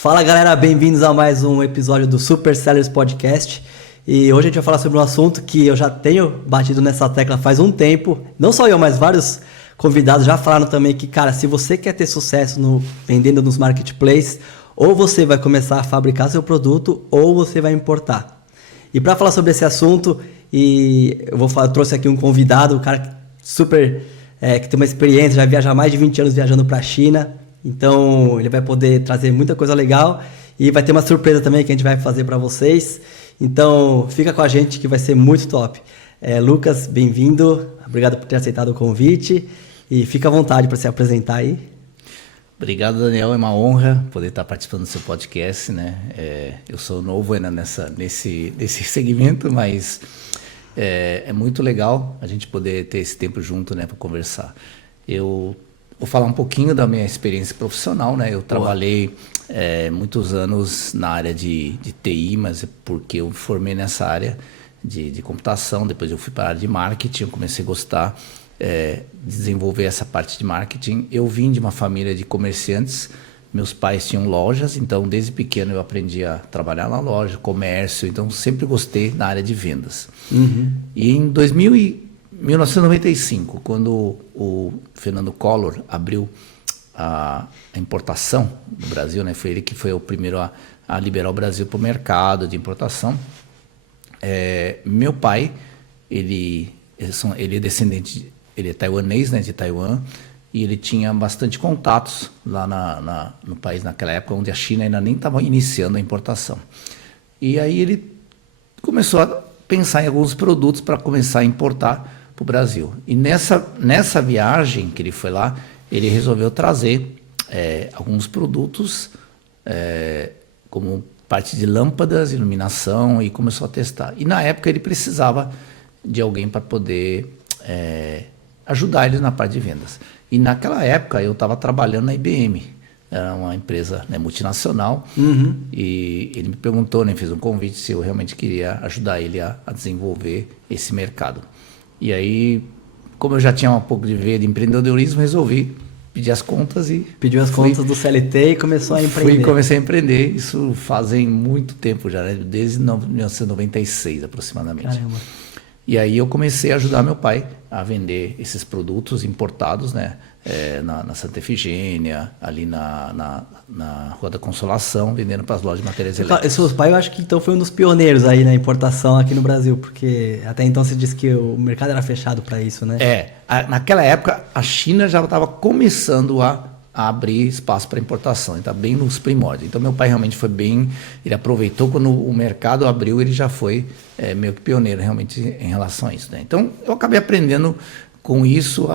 Fala galera, bem-vindos a mais um episódio do Super Sellers Podcast. E hoje a gente vai falar sobre um assunto que eu já tenho batido nessa tecla faz um tempo. Não só eu, mas vários convidados já falaram também que, cara, se você quer ter sucesso vendendo nos marketplaces, ou você vai começar a fabricar seu produto, ou você vai importar. E para falar sobre esse assunto, eu trouxe aqui um convidado, um cara super que tem uma experiência, já viaja há mais de 20 anos viajando para a China. Então ele vai poder trazer muita coisa legal e vai ter uma surpresa também que a gente vai fazer para vocês. Então fica com a gente que vai ser muito top. Lucas, bem-vindo, obrigado por ter aceitado o convite e fica à vontade para se apresentar aí. Obrigado, Daniel, é uma honra poder estar participando do seu podcast, né? Eu sou novo ainda nesse segmento, mas é muito legal a gente poder ter esse tempo junto, né, para conversar. Eu vou falar um pouquinho da minha experiência profissional, né? Eu trabalhei muitos anos na área de TI, mas porque eu me formei nessa área de computação, depois eu fui para a área de marketing, eu comecei a gostar de desenvolver essa parte de marketing. Eu vim de uma família de comerciantes, meus pais tinham lojas, então desde pequeno eu aprendi a trabalhar na loja, comércio, então sempre gostei na área de vendas. Uhum. E em 1995, quando o Fernando Collor abriu a importação no Brasil, né? Foi ele que foi o primeiro a liberar o Brasil para o mercado de importação. Meu pai, ele é descendente, ele é taiwanês, né, de Taiwan, e ele tinha bastante contatos lá no país naquela época, onde a China ainda nem estava iniciando a importação. E aí ele começou a pensar em alguns produtos para começar a importar para o Brasil. E nessa viagem que ele foi lá, ele resolveu trazer alguns produtos como parte de lâmpadas, iluminação, e começou a testar. E na época ele precisava de alguém para poder ajudar ele na parte de vendas. E naquela época eu estava trabalhando na IBM, era uma empresa, né, multinacional, uhum. E ele me perguntou, né, fez um convite se eu realmente queria ajudar ele a desenvolver esse mercado. E aí, como eu já tinha um pouco de veia de empreendedorismo, resolvi pedir as contas e... Pediu as contas do CLT e começou a empreender. Comecei a empreender, isso fazem muito tempo já, né? Desde 1996 aproximadamente. Caramba. E aí eu comecei a ajudar meu pai a vender esses produtos importados, né? Na Santa Efigênia, ali na Rua da Consolação, vendendo para as lojas de materiais elétricos. Seu pai, eu acho que então foi um dos pioneiros aí na importação aqui no Brasil, porque até então você disse que o mercado era fechado para isso, né? Naquela época a China já estava começando a abrir espaço para importação, está bem nos primórdios. Então meu pai realmente foi bem, ele aproveitou quando o mercado abriu, ele já foi meio que pioneiro realmente em relação a isso, né? Então eu acabei aprendendo com isso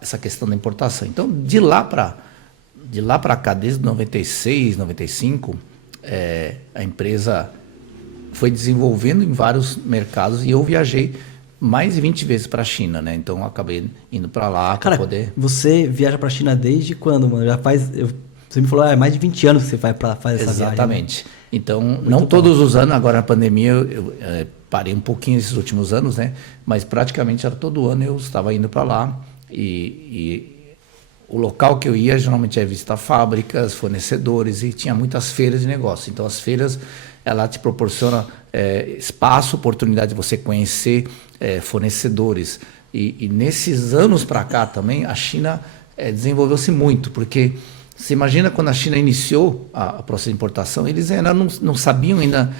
essa questão da importação. Então de lá para cá, desde 96, 95, a empresa foi desenvolvendo em vários mercados e eu viajei mais de 20 vezes para a China, né? Então eu acabei indo para lá para poder... Você viaja para a China desde quando, mano? Você me falou, mais de 20 anos que você faz essa viagem. Exatamente. Né? Então, muito não bom. Todos os anos, agora na pandemia eu parei um pouquinho esses últimos anos, né? Mas praticamente era todo ano eu estava indo para lá e o local que eu ia geralmente é visitar fábricas, fornecedores e tinha muitas feiras de negócio. Então as feiras, ela te proporciona espaço, oportunidade de você conhecer fornecedores. E nesses anos para cá também, a China desenvolveu-se muito, porque você imagina quando a China iniciou o processo de importação, eles ainda não sabiam ainda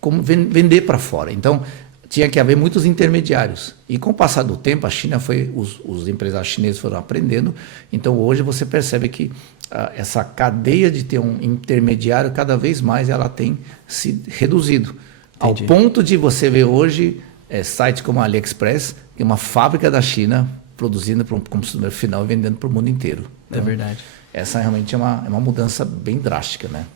como vender para fora. Então, tinha que haver muitos intermediários. E com o passar do tempo, a China os empresários chineses foram aprendendo. Então, hoje você percebe que essa cadeia de ter um intermediário, cada vez mais ela tem se reduzido. Entendi. Ao ponto de você ver hoje sites como a AliExpress, que é uma fábrica da China produzindo para um consumidor final e vendendo para o mundo inteiro. Então, é verdade. Essa realmente é uma mudança bem drástica, né?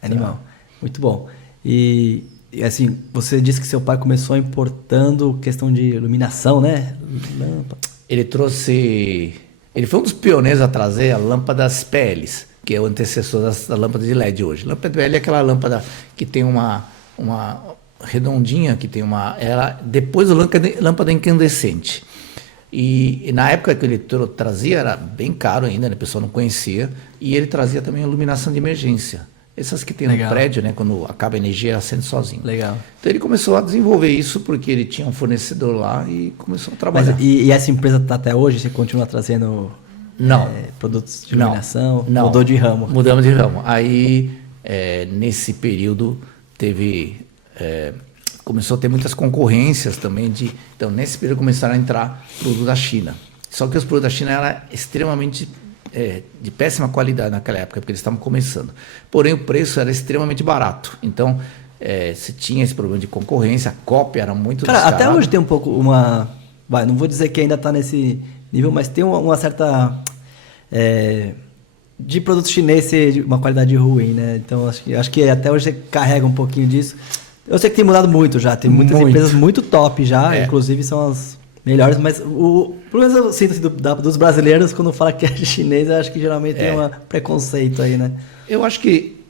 Animal. Muito bom. E assim, você disse que seu pai começou importando questão de iluminação, né? Lâmpada. Ele foi um dos pioneiros a trazer a lâmpadas PLs, que é o antecessor da lâmpada de LED hoje. A lâmpada de PL é aquela lâmpada que tem uma redondinha, que tem depois da lâmpada incandescente. E na época que ele trazia, era bem caro ainda, né? O pessoal não conhecia. E ele trazia também iluminação de emergência. Essas que tem no prédio, né? Quando acaba a energia, ela acende sozinho. Legal. Então ele começou a desenvolver isso porque ele tinha um fornecedor lá e começou a trabalhar. Mas, e essa empresa está até hoje? Você continua trazendo produtos de iluminação? Não. Mudou de ramo? Mudamos de ramo. Aí, nesse período, começou a ter muitas concorrências também. Então, nesse período, começaram a entrar produtos da China. Só que os produtos da China eram extremamente de péssima qualidade naquela época, porque eles estavam começando. Porém, o preço era extremamente barato. Então, você tinha esse problema de concorrência, a cópia era muito descarada. Até hoje tem um pouco não vou dizer que ainda está nesse nível, mas tem uma certa... de produto chinês ser de uma qualidade ruim, né? Então, acho que até hoje você carrega um pouquinho disso. Eu sei que tem mudado muito já, tem muitas empresas muito top já, inclusive são as melhores, mas pelo menos eu sinto assim, dos brasileiros, quando fala que é chinês, eu acho que geralmente tem um preconceito aí, né? Eu acho que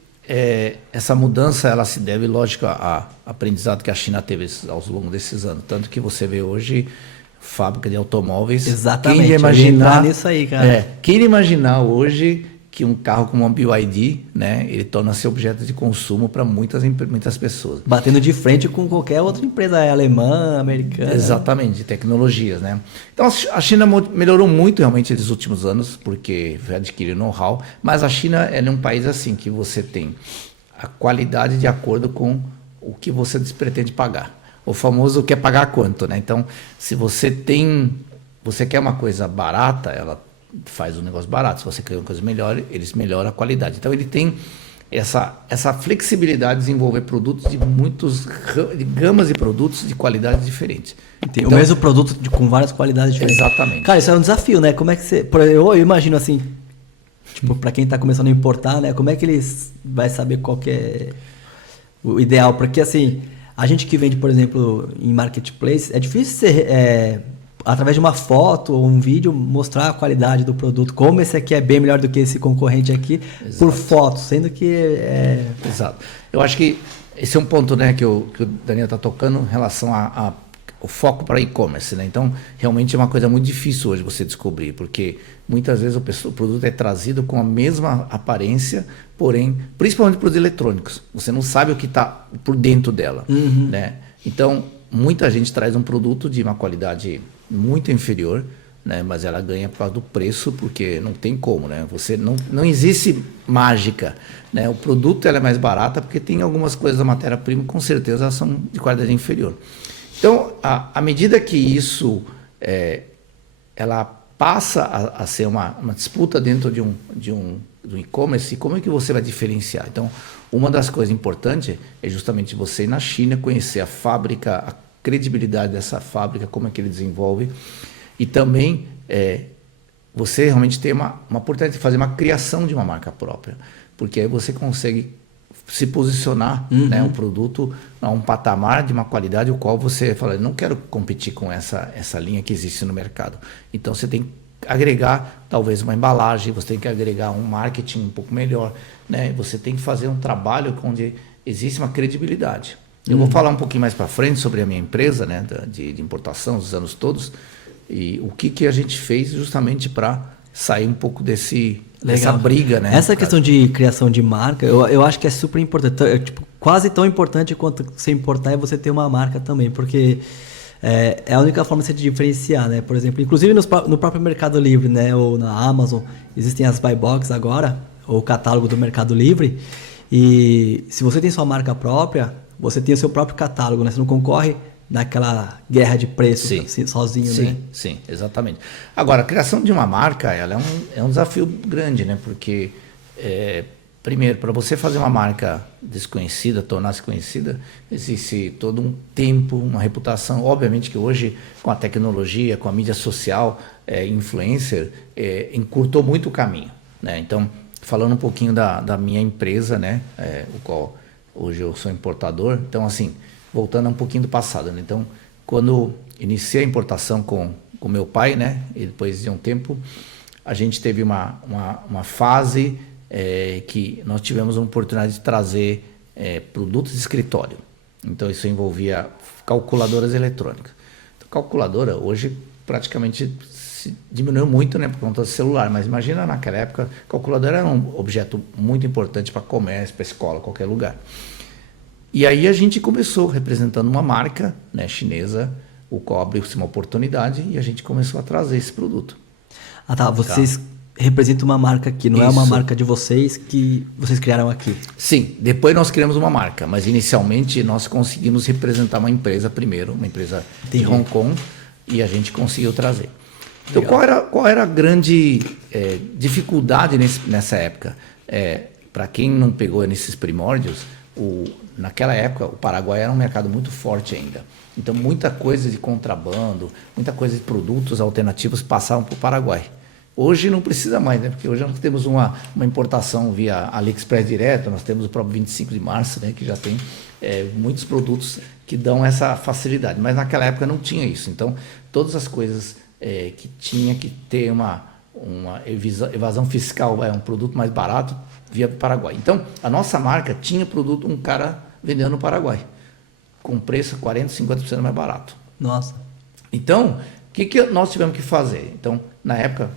essa mudança ela se deve, lógico, a aprendizado que a China teve ao longo desses anos. Tanto que você vê hoje fábrica de automóveis. Exatamente, quem ia imaginar nisso aí, cara. Quem ia imaginar hoje que um carro como uma BYD, né, ele torna-se objeto de consumo para muitas pessoas. Batendo de frente com qualquer outra empresa alemã, americana. Exatamente, de tecnologias, né? Então a China melhorou muito realmente nos últimos anos, porque adquiriu know-how, mas a China é um país assim, que você tem a qualidade de acordo com o que você pretende pagar. O famoso quer pagar quanto, né? Então, se você quer uma coisa barata, ela faz um negócio barato. Se você quer uma coisa melhor, eles melhoram a qualidade. Então, ele tem essa flexibilidade de desenvolver produtos de gamas de produtos de qualidades diferentes. O mesmo produto com várias qualidades diferentes. Exatamente. Cara, isso é um desafio, né? Como é que você... Eu imagino assim, tipo, para quem está começando a importar, né? Como é que eles vai saber qual que é o ideal? Porque, assim, a gente que vende, por exemplo, em marketplace, é difícil ser... através de uma foto ou um vídeo, mostrar a qualidade do produto, como esse aqui é bem melhor do que esse concorrente aqui, exato, por foto, sendo que Exato. Eu acho que esse é um ponto, né, que o Daniel está tocando em relação ao foco para e-commerce, né? Então, realmente é uma coisa muito difícil hoje você descobrir, porque muitas vezes o produto é trazido com a mesma aparência, porém, principalmente para os eletrônicos, você não sabe o que está por dentro dela, né? Então, muita gente traz um produto de uma qualidade muito inferior, né? Mas ela ganha por causa do preço, porque não tem como, né? Você não existe mágica, né? O produto ela é mais barata porque tem algumas coisas da matéria-prima, com certeza elas são de qualidade inferior. Então, à medida que isso ela passa a ser uma disputa dentro do e-commerce, como é que você vai diferenciar? Então, uma das coisas importantes é justamente você ir na China, conhecer a fábrica, a credibilidade dessa fábrica, como é que ele desenvolve, e também você realmente ter uma oportunidade de fazer uma criação de uma marca própria, porque aí você consegue se posicionar, né, um produto a um patamar de uma qualidade o qual você fala, não quero competir com essa linha que existe no mercado. Então você tem que agregar talvez uma embalagem, você tem que agregar um marketing um pouco melhor, né? Você tem que fazer um trabalho onde existe uma credibilidade. Eu vou falar um pouquinho mais para frente sobre a minha empresa, né, de importação dos anos todos, e o que a gente fez justamente para sair um pouco dessa briga, né? Essa questão de criação de marca, eu acho que é super importante, tipo, quase tão importante quanto você importar é você ter uma marca também, porque é a única forma de se diferenciar, né? Por exemplo, inclusive no próprio Mercado Livre, né, ou na Amazon, existem as buy box agora, ou o catálogo do Mercado Livre, e se você tem sua marca própria, você tem o seu próprio catálogo, né? Você não concorre naquela guerra de preço sozinho, né? Sim, exatamente. Agora, a criação de uma marca, ela é um desafio grande, né? Porque, primeiro, para você fazer uma marca desconhecida, tornar-se conhecida, existe todo um tempo, uma reputação. Obviamente que hoje, com a tecnologia, com a mídia social, influencer, encurtou muito o caminho, né? Então, falando um pouquinho da minha empresa, né? O qual hoje eu sou importador. Então, assim, voltando um pouquinho do passado, né? Então, quando iniciei a importação com meu pai, né? E depois de um tempo, a gente teve uma fase que nós tivemos uma oportunidade de trazer produtos de escritório. Então, isso envolvia calculadoras eletrônicas. Então, calculadora, hoje, praticamente se diminuiu muito, né, por conta do celular. Mas imagina naquela época, calculadora era um objeto muito importante para comércio, para escola, qualquer lugar. E aí a gente começou representando uma marca, né, chinesa, o qual abriu-se uma oportunidade e a gente começou a trazer esse produto. Ah, tá. Vocês representam uma marca aqui, não é uma marca de vocês que vocês criaram aqui? Sim, depois nós criamos uma marca, mas inicialmente nós conseguimos representar uma empresa primeiro, uma empresa de Hong Kong, e a gente conseguiu trazer. Então, qual era a grande dificuldade nessa época? Para quem não pegou nesses primórdios, naquela época o Paraguai era um mercado muito forte ainda. Então, muita coisa de contrabando, muita coisa de produtos alternativos passavam para o Paraguai. Hoje não precisa mais, né? Porque hoje nós temos uma importação via AliExpress direto, nós temos o próprio 25 de março, né? Que já tem muitos produtos que dão essa facilidade. Mas naquela época não tinha isso. Então, todas as coisas que tinha que ter uma evasão fiscal, um produto mais barato, via Paraguai. Então, a nossa marca tinha produto, um cara vendendo no Paraguai, com preço 40%, 50% mais barato. Nossa. Então, o que nós tivemos que fazer? Então, na época,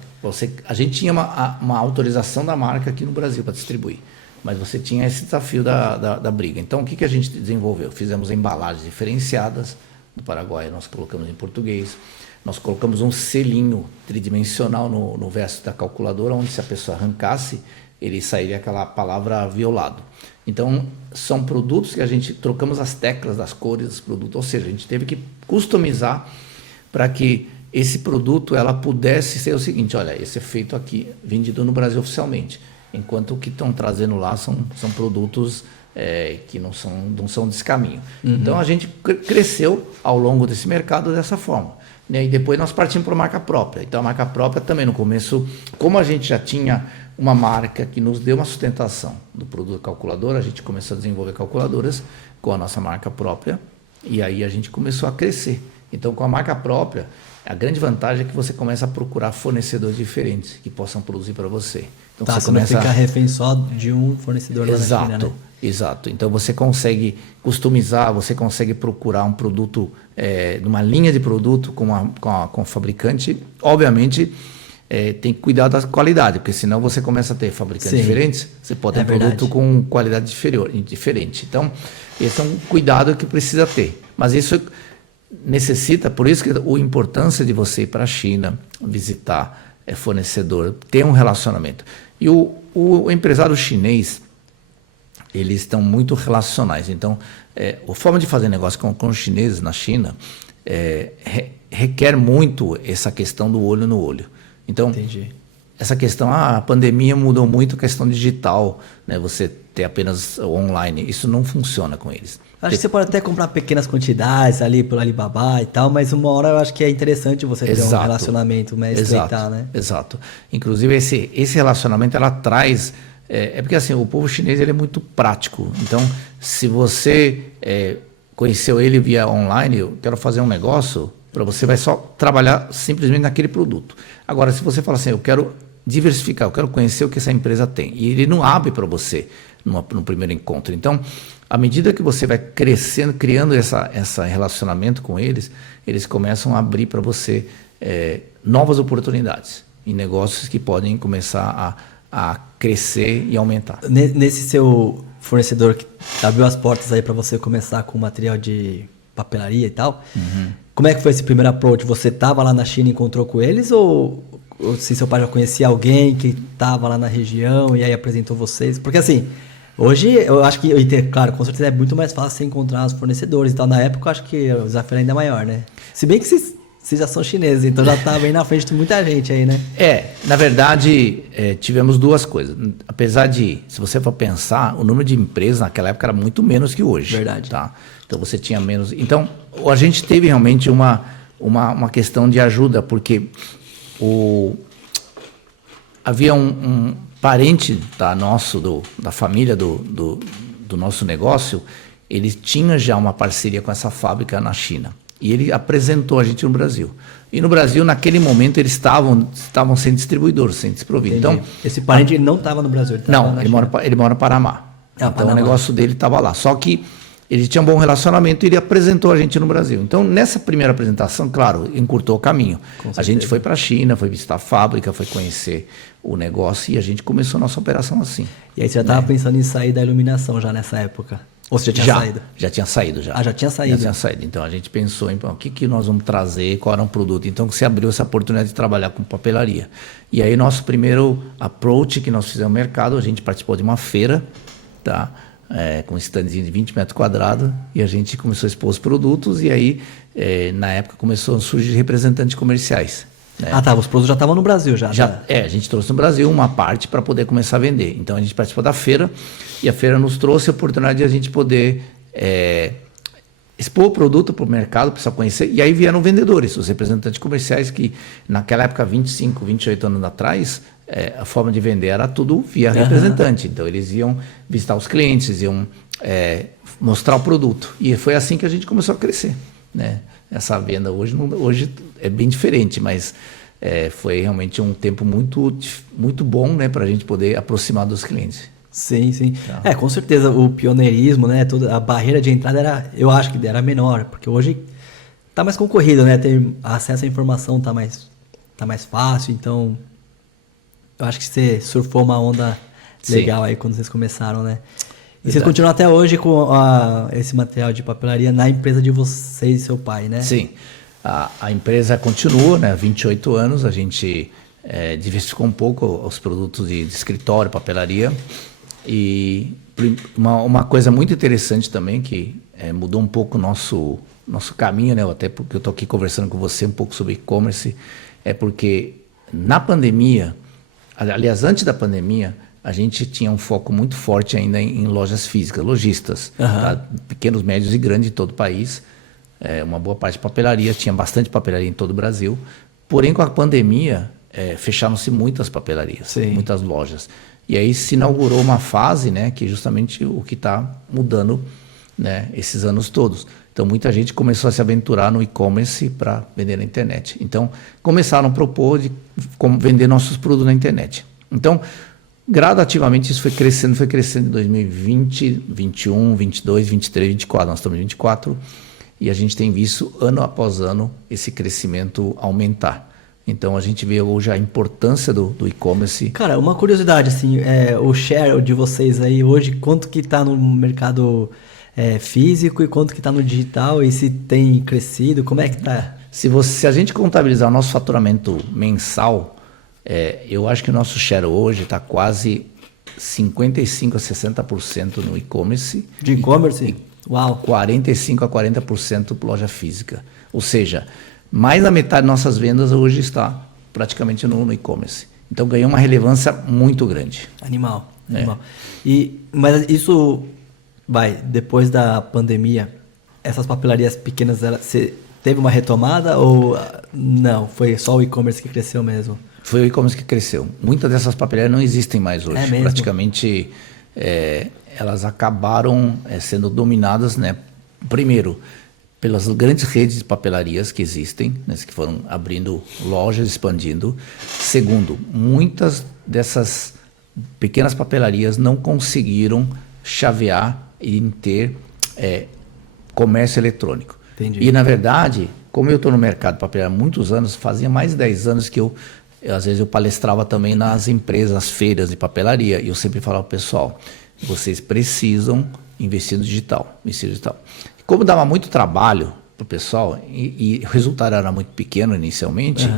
a gente tinha uma autorização da marca aqui no Brasil para distribuir, mas você tinha esse desafio da briga. Então, o que a gente desenvolveu? Fizemos embalagens diferenciadas. No Paraguai, nós colocamos em português. Nós colocamos um selinho tridimensional no verso da calculadora, onde se a pessoa arrancasse, ele sairia aquela palavra violado. Então, são produtos que a gente trocamos as teclas das cores dos produtos, ou seja, a gente teve que customizar para que esse produto ela pudesse ser o seguinte: olha, esse é feito aqui, vendido no Brasil oficialmente, enquanto o que estão trazendo lá são produtos que não são desse caminho. Uhum. Então, a gente cresceu ao longo desse mercado dessa forma. E depois nós partimos para a marca própria. Então, a marca própria também, no começo, como a gente já tinha uma marca que nos deu uma sustentação do produto calculadora, a gente começou a desenvolver calculadoras com a nossa marca própria, e aí a gente começou a crescer. Então, com a marca própria, a grande vantagem é que você começa a procurar fornecedores diferentes que possam produzir para você. Então, você começa não fica refém só de um fornecedor lá na China, né? Exato. Então, você consegue customizar, você consegue procurar um produto, numa linha de produto com o fabricante. Obviamente, tem que cuidar da qualidade, porque senão você começa a ter fabricantes diferentes, você pode ter um produto com qualidade diferente. Então, esse é um cuidado que precisa ter. Mas isso necessita, por isso que a importância de você ir para a China, visitar fornecedor, ter um relacionamento. E o empresário chinês, eles estão muito relacionais. Então, a forma de fazer negócio com os chineses na China requer muito essa questão do olho no olho. Então, entendi. Essa questão, a pandemia mudou muito a questão digital, né? Você ter apenas online, isso não funciona com eles. Acho que você pode até comprar pequenas quantidades ali pelo Alibaba e tal, mas uma hora eu acho que é interessante você ter um relacionamento, estreitar, né? Exato. Inclusive, esse relacionamento, ela traz... porque assim, o povo chinês ele é muito prático. Então, se você conheceu ele via online, eu quero fazer um negócio, para você vai só trabalhar simplesmente naquele produto. Agora, se você fala assim, eu quero diversificar, eu quero conhecer o que essa empresa tem, e ele não abre para você no primeiro encontro. Então, à medida que você vai crescendo, criando esse relacionamento com eles, eles começam a abrir para você novas oportunidades em negócios que podem começar a crescer e aumentar. Nesse seu fornecedor que abriu as portas aí para você começar com material de papelaria e tal, como é que foi esse primeiro approach? Você estava lá na China e encontrou com eles ou se seu pai já conhecia alguém que estava lá na região e aí apresentou vocês? Porque assim, hoje eu acho que, claro, com certeza é muito mais fácil você encontrar os fornecedores e tal. Na época eu acho que o desafio era ainda maior, né? Se bem que vocês já são chineses, então já estava bem na frente de muita gente aí, né? Na verdade, tivemos duas coisas. Apesar de, se você for pensar, o número de empresas naquela época era muito menos que hoje. Verdade. Tá? Então você tinha menos. Então, a gente teve realmente uma questão de ajuda, porque havia um parente da família do nosso negócio, ele tinha já uma parceria com essa fábrica na China. E ele apresentou a gente no Brasil. E no Brasil, naquele momento, eles estavam sem distribuidor, sem desprovido. Então, esse parente ele não estava no Brasil? Ele mora no Panamá. Então, Panamá. O negócio dele estava lá. Só que ele tinha um bom relacionamento e ele apresentou a gente no Brasil. Então, nessa primeira apresentação, claro, encurtou o caminho. A gente foi para a China, foi visitar a fábrica, foi conhecer o negócio e a gente começou a nossa operação assim. E aí você já estava pensando em sair da iluminação já nessa época? Ou você já tinha saído? Já tinha saído já. Ah, já tinha saído. Já tinha saído. Então, a gente pensou em o que nós vamos trazer, qual era um produto. Então, se abriu essa oportunidade de trabalhar com papelaria. E aí, nosso primeiro approach que nós fizemos no mercado, a gente participou de uma feira, tá? Com um standzinho de 20 metros quadrados, e a gente começou a expor os produtos, e aí, na época, começou a surgir representantes comerciais. Né? Ah, tá, os produtos já estavam no Brasil já. Tá? A gente trouxe no Brasil uma parte para poder começar a vender. Então, a gente participou da feira, e a feira nos trouxe a oportunidade de a gente poder expor o produto para o mercado, para o pessoal conhecer, e aí vieram vendedores, os representantes comerciais que, naquela época, 25, 28 anos atrás, a forma de vender era tudo via representante. Então, eles iam visitar os clientes, iam mostrar o produto. E foi assim que a gente começou a crescer. Né? Essa venda hoje é bem diferente, mas foi realmente um tempo muito bom, né, para a gente poder aproximar dos clientes. Sim, sim. Tá. Com certeza o pioneirismo, né, toda a barreira de entrada eu acho que era menor, porque hoje tá mais concorrido, né, ter acesso à informação tá mais fácil, então eu acho que você surfou uma onda legal aí quando vocês começaram, né? E vocês continuam até hoje com esse material de papelaria na empresa de vocês e seu pai, né? Sim. A empresa continua, né? 28 anos, a gente diversificou um pouco os produtos de escritório, papelaria. E uma coisa muito interessante também, que mudou um pouco o nosso caminho, né? Até porque eu estou aqui conversando com você um pouco sobre e-commerce, é porque na pandemia, aliás, antes da pandemia, a gente tinha um foco muito forte ainda em lojas físicas, lojistas, tá? Pequenos, médios e grandes em todo o país. Uma boa parte de papelaria, tinha bastante papelaria em todo o Brasil. Porém, com a pandemia, fecharam-se muitas papelarias, muitas lojas. E aí se inaugurou uma fase, né, que é justamente o que está mudando, né, esses anos todos. Então, muita gente começou a se aventurar no e-commerce para vender na internet. Então, começaram a propor de vender nossos produtos na internet. Então, gradativamente isso foi crescendo em 2020, 21, 22, 23, 24. Nós estamos em 24 e a gente tem visto ano após ano esse crescimento aumentar. Então a gente vê hoje a importância do e-commerce. Cara, uma curiosidade, assim, o share de vocês aí hoje, quanto que está no mercado físico e quanto que está no digital e se tem crescido, como é que tá? Se a gente contabilizar o nosso faturamento mensal, eu acho que o nosso share hoje está quase 55% a 60% no e-commerce. De e-commerce? Uau! 45% a 40% loja física. Ou seja, mais da metade das nossas vendas hoje está praticamente no e-commerce. Então ganhou uma relevância muito grande. Animal. Mas isso, depois da pandemia, essas papelarias pequenas, você teve uma retomada ou não? Foi só o e-commerce que cresceu mesmo? Foi o e-commerce que cresceu. Muitas dessas papelarias não existem mais hoje. Mesmo? Praticamente elas acabaram sendo dominadas, né? Primeiro, pelas grandes redes de papelarias que existem, né, que foram abrindo lojas, expandindo. Segundo, muitas dessas pequenas papelarias não conseguiram chavear e ter comércio eletrônico. Entendi. E, na verdade, como eu estou no mercado de papelaria há muitos anos, fazia mais de 10 anos que às vezes eu palestrava também nas empresas, nas feiras de papelaria, e eu sempre falava ao pessoal, vocês precisam investir no digital. Como dava muito trabalho para o pessoal e o resultado era muito pequeno inicialmente,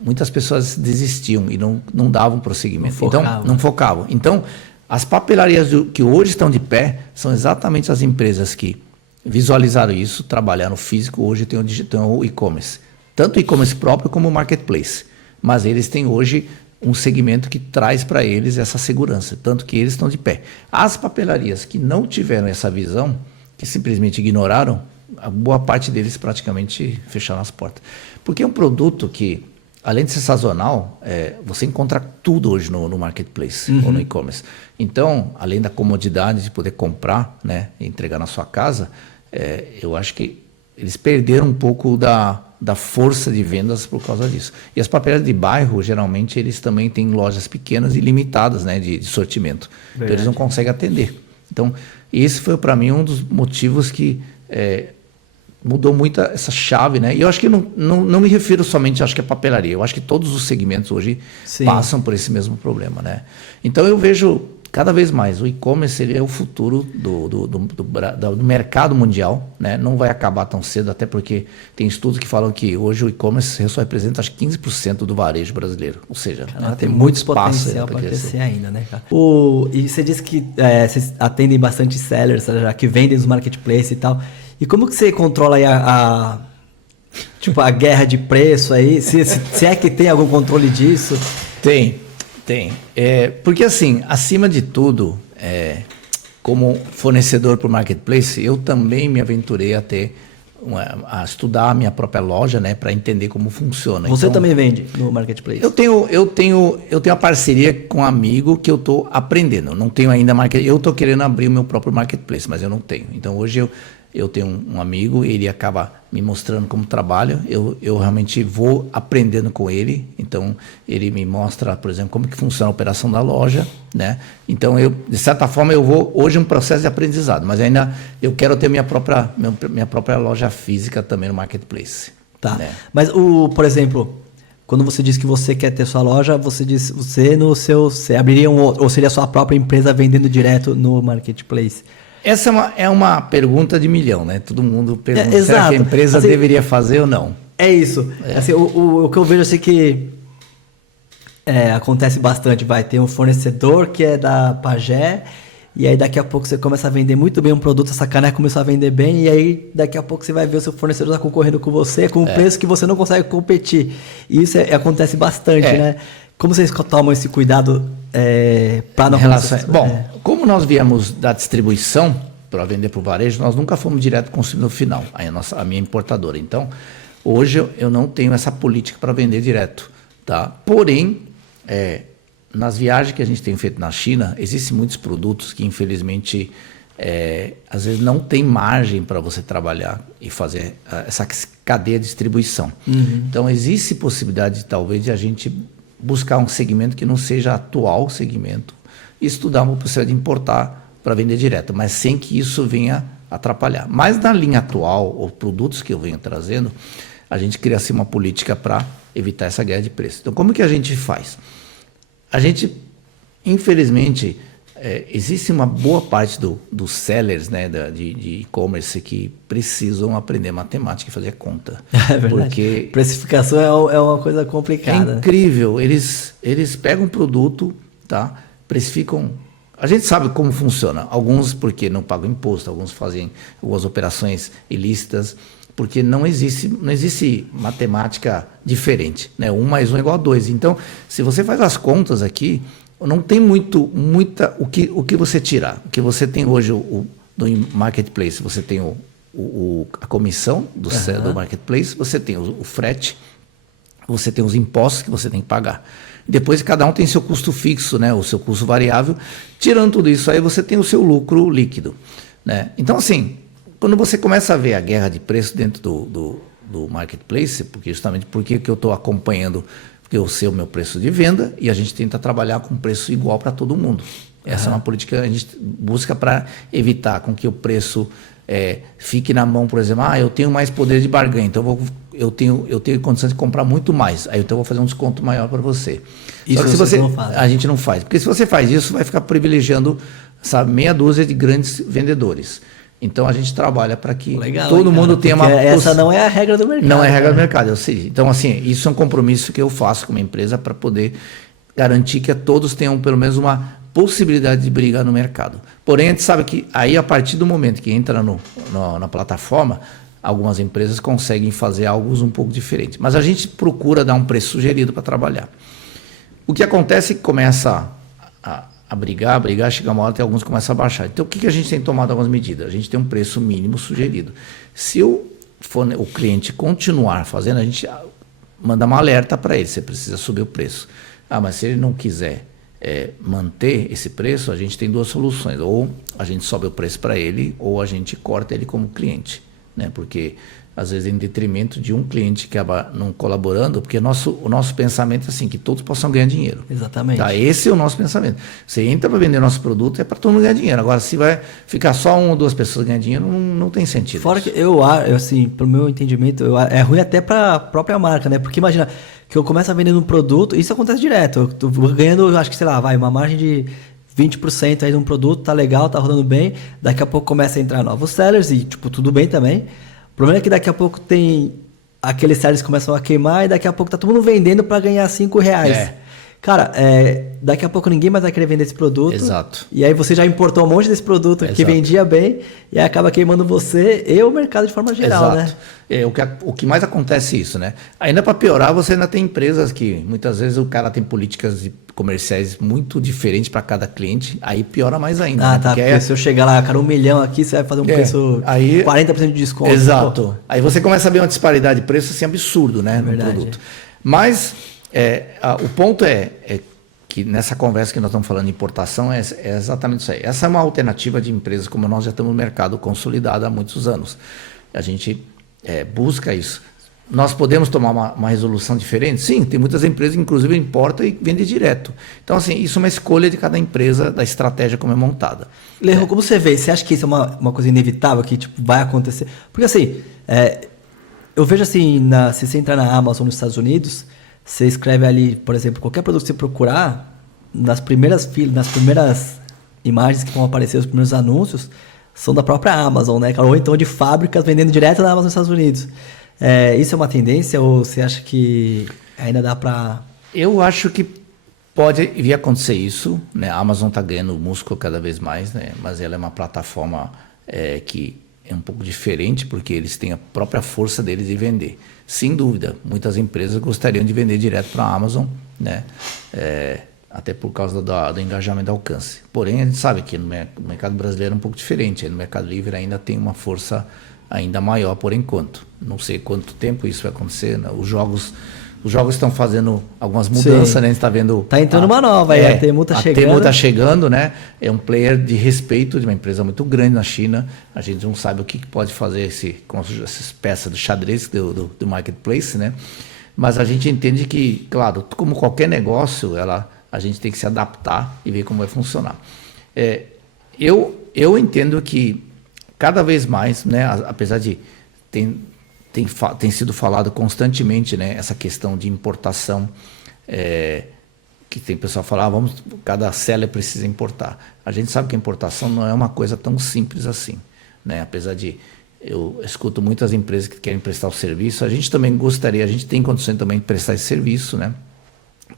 muitas pessoas desistiam e não davam prosseguimento. Não focavam. Então, as papelarias que hoje estão de pé são exatamente as empresas que visualizaram isso, trabalharam físico, hoje tem o e-commerce. Tanto o e-commerce próprio como o marketplace. Mas eles têm hoje um segmento que traz para eles essa segurança, tanto que eles estão de pé. As papelarias que não tiveram essa visão, que simplesmente ignoraram, a boa parte deles praticamente fecharam as portas. Porque é um produto que, além de ser sazonal, você encontra tudo hoje no marketplace ou no e-commerce. Então, além da comodidade de poder comprar, né, e entregar na sua casa, eu acho que eles perderam um pouco da força de vendas por causa disso. E as papelarias de bairro, geralmente, eles também têm lojas pequenas e limitadas, né, de sortimento. Verdade. Então, eles não conseguem atender. Então, esse foi para mim um dos motivos que mudou muito essa chave, né? E eu acho que não me refiro somente, acho que a papelaria. Eu acho que todos os segmentos hoje passam por esse mesmo problema, né? Então eu vejo cada vez mais o e-commerce, ele é o futuro do mercado mundial, né? Não vai acabar tão cedo, até porque tem estudos que falam que hoje o e-commerce só representa acho que 15% do varejo brasileiro. Ou seja, tem muito espaço para crescer ainda, né, cara? E você disse que vocês atendem bastante sellers, já que vendem nos marketplaces e tal. E como que você controla aí tipo, a guerra de preço aí? Se é que tem algum controle disso? Tem. Porque assim, acima de tudo, como fornecedor para o marketplace, eu também me aventurei a estudar a minha própria loja, né, para entender como funciona. Você também vende no marketplace? Eu tenho uma parceria com um amigo que eu estou aprendendo. Não tenho ainda marketplace. Eu estou querendo abrir o meu próprio marketplace, mas eu não tenho. Então hoje eu tenho um amigo, ele acaba me mostrando como trabalha, eu realmente vou aprendendo com ele, então ele me mostra, por exemplo, como que funciona a operação da loja, né? Então de certa forma eu vou, hoje é um processo de aprendizado, mas ainda eu quero ter minha própria loja física também no marketplace. Tá, né? Mas por exemplo, quando você diz que você quer ter sua loja, você abriria ou seria a sua própria empresa vendendo direto no marketplace? Essa é uma pergunta de milhão, né? Todo mundo pergunta, será exato. que a empresa assim, deveria fazer ou não? É isso. Assim, o que eu vejo assim que acontece bastante, ter um fornecedor que é da Pagé, e aí daqui a pouco você começa a vender muito bem um produto, essa caneca começou a vender bem, e aí daqui a pouco você vai ver o seu fornecedor está concorrendo com você com um preço que você não consegue competir. E isso acontece bastante, né? Como vocês tomam esse cuidado para não acontecer? Bom, como nós viemos da distribuição para vender para o varejo, nós nunca fomos direto para o consumidor final, a minha importadora. Então, hoje eu não tenho essa política para vender direto. Tá? Porém, nas viagens que a gente tem feito na China, existem muitos produtos que, infelizmente, às vezes não tem margem para você trabalhar e fazer essa cadeia de distribuição. Uhum. Então, existe possibilidade, talvez, de a gente buscar um segmento que não seja atual segmento e estudar uma possibilidade de importar para vender direto, mas sem que isso venha atrapalhar. Mas na linha atual, ou produtos que eu venho trazendo, a gente cria assim uma política para evitar essa guerra de preço. Então, como que a gente faz? A gente, infelizmente, existe uma boa parte dos sellers, né, de e-commerce que precisam aprender matemática e fazer conta. É verdade. Porque precificação é uma coisa complicada. É incrível. Eles pegam um produto, tá? Precificam. A gente sabe como funciona. Alguns porque não pagam imposto, alguns fazem algumas operações ilícitas, porque não existe matemática diferente, né? 1 mais 1 é igual a 2. Então, se você faz as contas aqui, não tem muita o que você tirar. O que você tem hoje no marketplace, você tem a comissão do marketplace, você tem o frete, você tem os impostos que você tem que pagar. Depois cada um tem seu custo fixo, né, o seu custo variável. Tirando tudo isso aí, você tem o seu lucro líquido, né? Então, assim, quando você começa a ver a guerra de preço dentro do marketplace, justamente porque eu estou acompanhando, porque eu sei o meu preço de venda e a gente tenta trabalhar com preço igual para todo mundo. Essa é uma política que a gente busca para evitar com que o preço fique na mão, por exemplo, eu tenho mais poder de barganha, então eu tenho condição de comprar muito mais, aí então eu vou fazer um desconto maior para você. Isso Só que não faz. A gente não faz, porque se você faz isso, vai ficar privilegiando, sabe, meia dúzia de grandes vendedores. Então a gente trabalha para que todo mundo tenha uma... Essa não é a regra do mercado. Não é a regra do mercado, eu sei. Então, assim, isso é um compromisso que eu faço com uma empresa para poder garantir que todos tenham pelo menos uma possibilidade de brigar no mercado. Porém, a gente sabe que aí, a partir do momento que entra na plataforma, algumas empresas conseguem fazer algo um pouco diferente. Mas a gente procura dar um preço sugerido para trabalhar. O que acontece é que começa a brigar, chega uma hora que alguns começam a baixar. Então, o que a gente tem tomado algumas medidas? A gente tem um preço mínimo sugerido. Se o cliente continuar fazendo, a gente manda um alerta para ele, você precisa subir o preço. Mas se ele não quiser manter esse preço, a gente tem 2 soluções. Ou a gente sobe o preço para ele, ou a gente corta ele como cliente, né? Porque às vezes em detrimento de um cliente que acaba não colaborando, porque o nosso pensamento é assim, que todos possam ganhar dinheiro. Exatamente. Tá? Esse é o nosso pensamento. Você entra para vender nosso produto, é para todo mundo ganhar dinheiro. Agora, se vai ficar só uma ou duas pessoas ganhando dinheiro, não tem sentido. Fora que eu assim, pelo meu entendimento, é ruim até para a própria marca, né? Porque imagina que eu começo a vender um produto, isso acontece direto. Eu tô ganhando, acho que, sei lá, uma margem de 20% aí de um produto, tá legal, tá rodando bem. Daqui a pouco começa a entrar novos sellers e, tipo, tudo bem também. O problema é que daqui a pouco tem aqueles sellers que começam a queimar e daqui a pouco tá todo mundo vendendo para ganhar R$5. Cara, daqui a pouco ninguém mais vai querer vender esse produto. Exato. E aí você já importou um monte desse produto que vendia bem e aí acaba queimando você e o mercado de forma geral, Exato. né? O que mais acontece é isso, né? Ainda para piorar, você ainda tem empresas que muitas vezes o cara tem políticas comerciais muito diferentes para cada cliente, aí piora mais ainda. Ah, né? tá. Porque se eu chegar lá, cara, 1 milhão aqui, você vai fazer um preço aí, 40% de desconto. Exato. Pô. Aí você começa a ver uma disparidade de preço assim absurdo, né? No produto. Mas o ponto é que nessa conversa que nós estamos falando de importação é exatamente isso aí. Essa é uma alternativa de empresas como nós já estamos no mercado consolidado há muitos anos. A gente busca isso. Nós podemos tomar uma resolução diferente? Sim, tem muitas empresas que inclusive importam e vendem direto. Então, assim, isso é uma escolha de cada empresa, da estratégia como é montada. Lerro, como você vê? Você acha que isso é uma coisa inevitável, que tipo, vai acontecer? Porque assim, eu vejo assim, se você entrar na Amazon nos Estados Unidos, você escreve ali, por exemplo, qualquer produto que você procurar, nas primeiras imagens que vão aparecer, os primeiros anúncios, são da própria Amazon, né? Ou então de fábricas vendendo direto da Amazon nos Estados Unidos. Isso é uma tendência ou você acha que ainda dá para... Eu acho que pode vir a acontecer isso, né? A Amazon está ganhando músculo cada vez mais, né? Mas ela é uma plataforma que é um pouco diferente, porque eles têm a própria força deles de vender. Sem dúvida, muitas empresas gostariam de vender direto para a Amazon, né? Até por causa do engajamento e alcance. Porém, a gente sabe que no mercado brasileiro é um pouco diferente. No Mercado Livre ainda tem uma força ainda maior por enquanto. Não sei quanto tempo isso vai acontecer, né? Os jogos estão fazendo algumas mudanças, né? A gente está vendo... Está entrando uma nova, a Temu está chegando. A Temu está chegando, né? É um player de respeito, de uma empresa muito grande na China. A gente não sabe o que pode fazer com essas peças do xadrez do marketplace, né? Mas a gente entende que, claro, como qualquer negócio, a gente tem que se adaptar e ver como vai funcionar. Eu entendo que cada vez mais, né? Apesar de tem sido falado constantemente, né, essa questão de importação, que tem pessoal que fala, cada seller precisa importar. A gente sabe que a importação não é uma coisa tão simples assim, né? Apesar de eu escuto muitas empresas que querem prestar o serviço, a gente também gostaria, a gente tem condições também de prestar esse serviço, né?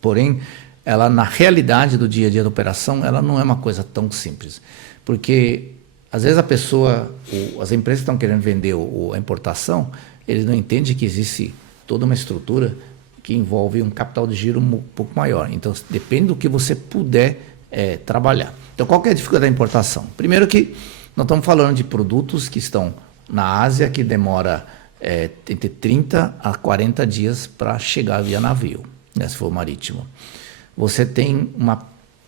Porém, ela na realidade do dia a dia da operação, ela não é uma coisa tão simples, porque às vezes as empresas que estão querendo vender a importação, eles não entendem que existe toda uma estrutura que envolve um capital de giro um pouco maior. Então, depende do que você puder trabalhar. Então, qual que é a dificuldade da importação? Primeiro que nós estamos falando de produtos que estão na Ásia, que demora entre 30 a 40 dias para chegar via navio, né, se for marítimo. Você tem uma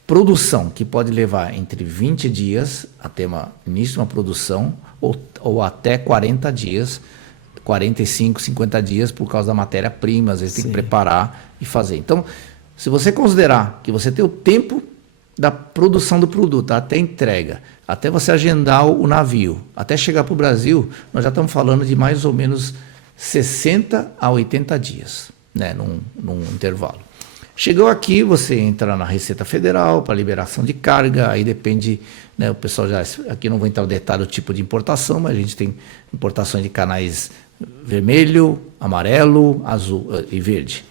produção que pode levar entre 20 dias até início de uma produção ou até 40 dias, 45, 50 dias por causa da matéria-prima, às vezes tem que preparar e fazer. Então, se você considerar que você tem o tempo da produção do produto, até entrega, até você agendar o navio, até chegar para o Brasil, nós já estamos falando de mais ou menos 60 a 80 dias, né, num intervalo. Chegou aqui, você entra na Receita Federal para liberação de carga, aí depende, né, o pessoal aqui não vou entrar no detalhe do tipo de importação, mas a gente tem importações de canais vermelho, amarelo, azul e verde.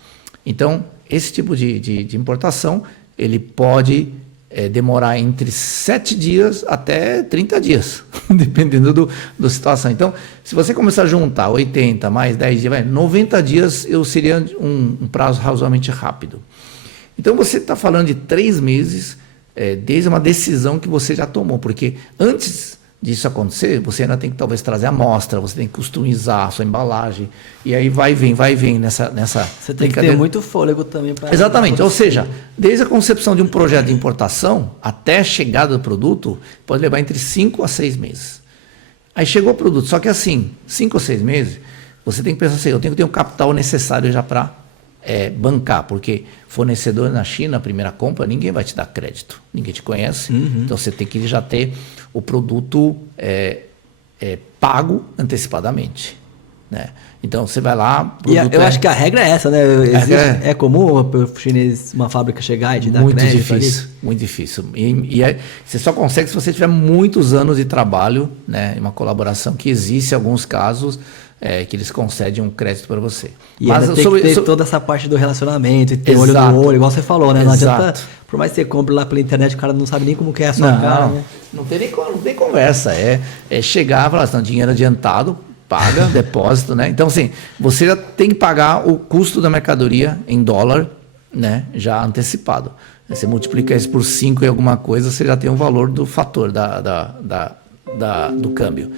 Então, esse tipo de importação, ele pode demorar entre 7 dias até 30 dias, dependendo da situação. Então, se você começar a juntar 80 mais 10 dias, 90 dias seria um prazo razoavelmente rápido. Então, você está falando de 3 meses desde uma decisão que você já tomou, porque antes disso acontecer, você ainda tem que talvez trazer a amostra, você tem que customizar a sua embalagem, e aí vai e vem nessa Você tem que ter muito fôlego também para... Exatamente, ou seja, desde a concepção de um projeto de importação até a chegada do produto, pode levar entre 5 a 6 meses. Aí chegou o produto, só que assim, 5 ou 6 meses, você tem que pensar assim, eu tenho que ter um capital necessário já para bancar, porque fornecedor na China, a primeira compra, ninguém vai te dar crédito, ninguém te conhece, então você tem que já ter o produto pago antecipadamente, né? Então você vai lá... Eu acho que a regra é essa, né? É comum o chinês, uma fábrica chegar e te dar muito crédito difícil, ali? muito difícil. Você só consegue se você tiver muitos anos de trabalho, né? Uma colaboração que existe em alguns casos, que eles concedem um crédito para você. E mas ainda tem que ter toda essa parte do relacionamento, e ter olho no olho, igual você falou, né? Não adianta, por mais que você compre lá pela internet, o cara não sabe nem como que é a sua cara, né? Não tem conversa. É chegar e falar assim, dinheiro adiantado, paga, depósito, né? Então, assim, você já tem que pagar o custo da mercadoria em dólar, né? Já antecipado. Você multiplica isso por 5 e alguma coisa, você já tem o valor do fator do câmbio.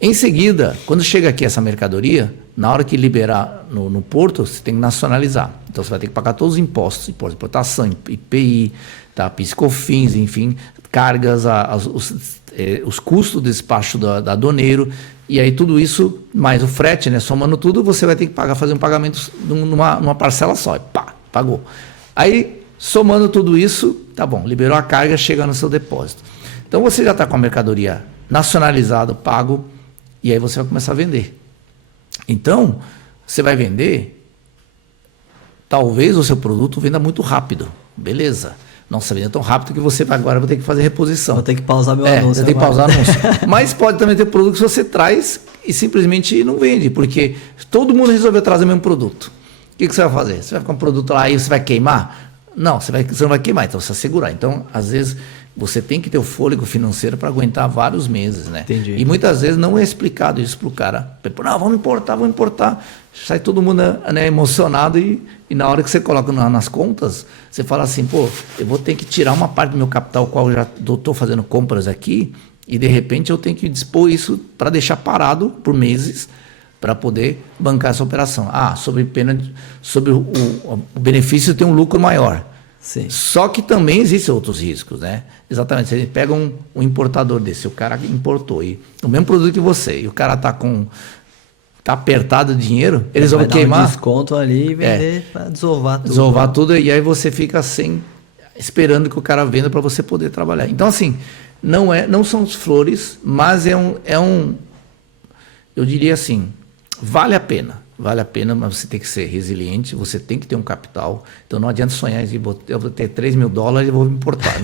Em seguida, quando chega aqui essa mercadoria, na hora que liberar no porto, você tem que nacionalizar. Então, você vai ter que pagar todos os impostos, imposto de importação, IPI, tá? PIS/COFINS, enfim, cargas, os custos do despacho do aduaneiro. E aí tudo isso, mais o frete, né? Somando tudo, você vai ter que fazer um pagamento numa parcela só. E pá, pagou. Aí, somando tudo isso, tá bom, liberou a carga, chega no seu depósito. Então, você já está com a mercadoria nacionalizada, pago, e aí você vai começar a vender. Então, você vai vender, talvez o seu produto venda muito rápido, beleza. Nossa, venda tão rápido que você agora vai ter que fazer reposição. Vou ter que pausar meu anúncio. Você tem que pausar o anúncio. Mas pode também ter produto que você traz e simplesmente não vende, porque todo mundo resolveu trazer o mesmo produto. O que você vai fazer? Você vai ficar um produto lá e você vai queimar? Não, você não vai queimar, então você vai segurar. Então, às vezes, você tem que ter o fôlego financeiro para aguentar vários meses, né? Entendi. E muitas vezes não é explicado isso para o cara. Não, vamos importar. Sai todo mundo, né, emocionado e na hora que você coloca nas contas, você fala assim, pô, eu vou ter que tirar uma parte do meu capital, qual eu já estou fazendo compras aqui, e de repente eu tenho que dispor isso para deixar parado por meses para poder bancar essa operação. Sobre o benefício tem um lucro maior. Sim. Só que também existem outros riscos, né? Exatamente, você pega um importador desse, o cara importou o mesmo produto que você, e o cara tá apertado de dinheiro, eles vão queimar. Um desconto ali e vender para desovar tudo. Desovar tudo, e aí você fica esperando que o cara venda para você poder trabalhar. Então, assim, não são as flores, mas eu diria assim, vale a pena, mas você tem que ser resiliente, você tem que ter um capital. Então não adianta sonhar em eu vou ter $3.000 e vou me importar.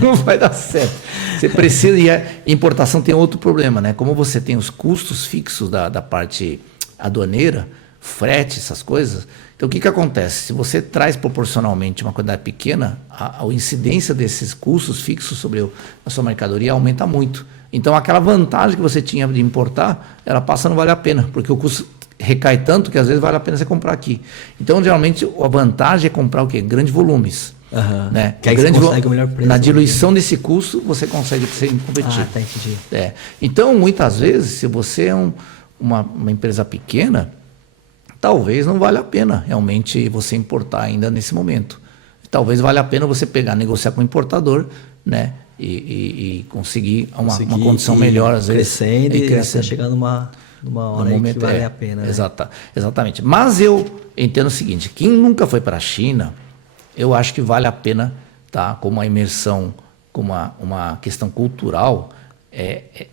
Não vai dar certo. Você precisa, e a importação tem outro problema, né? Como você tem os custos fixos da parte aduaneira, frete, essas coisas. Então o que acontece? Se você traz proporcionalmente uma quantidade pequena, a incidência desses custos fixos sobre a sua mercadoria aumenta muito. Então aquela vantagem que você tinha de importar, ela passa a não valer a pena, porque o custo recai tanto que às vezes vale a pena você comprar aqui. Então, geralmente, a vantagem é comprar o quê? Grandes volumes. Né? Que aí você consegue o melhor preço. Na diluição desse custo, você consegue ser competitivo. Tá, entendi. Então, muitas vezes, se você é uma empresa pequena, talvez não valha a pena realmente você importar ainda nesse momento. Talvez valha a pena você negociar com o importador, né? E conseguir uma condição melhor, às vezes. Crescendo e até chegar numa hora aí que vale a pena. Né? Exatamente. Mas eu entendo o seguinte, quem nunca foi para a China, eu acho que vale a pena, tá? Como uma imersão, como uma questão cultural,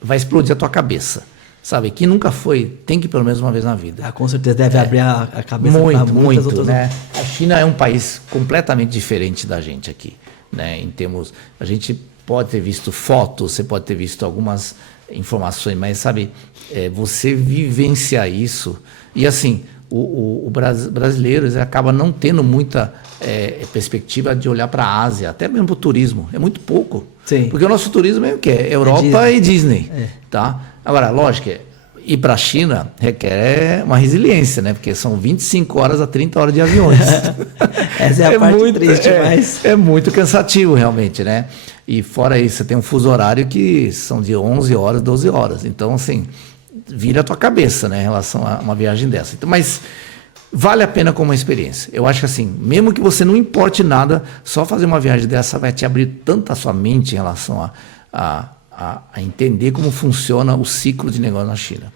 vai explodir a tua cabeça. Sabe, quem nunca foi, tem que ir pelo menos uma vez na vida. Com certeza deve abrir a cabeça para muitas outras. Né? A China é um país completamente diferente da gente aqui. Né? Em termos, a gente pode ter visto fotos, você pode ter visto algumas informações, mas sabe, você vivenciar isso, e assim, o brasileiro acaba não tendo muita perspectiva de olhar para a Ásia, até mesmo para o turismo, é muito pouco. Sim. Porque o nosso turismo é o quê? Europa e Disney. Tá? Agora, lógico, ir para a China requer uma resiliência, né? Porque são 25 horas a 30 horas de aviões. Essa é a parte muito triste, mas... É muito cansativo, realmente, né? E fora isso, você tem um fuso horário que são de 11 horas, 12 horas. Então, assim, vira a tua cabeça, né? Em relação a uma viagem dessa. Então, mas vale a pena como uma experiência. Eu acho que assim, mesmo que você não importe nada, só fazer uma viagem dessa vai te abrir tanto a sua mente em relação a entender como funciona o ciclo de negócio na China.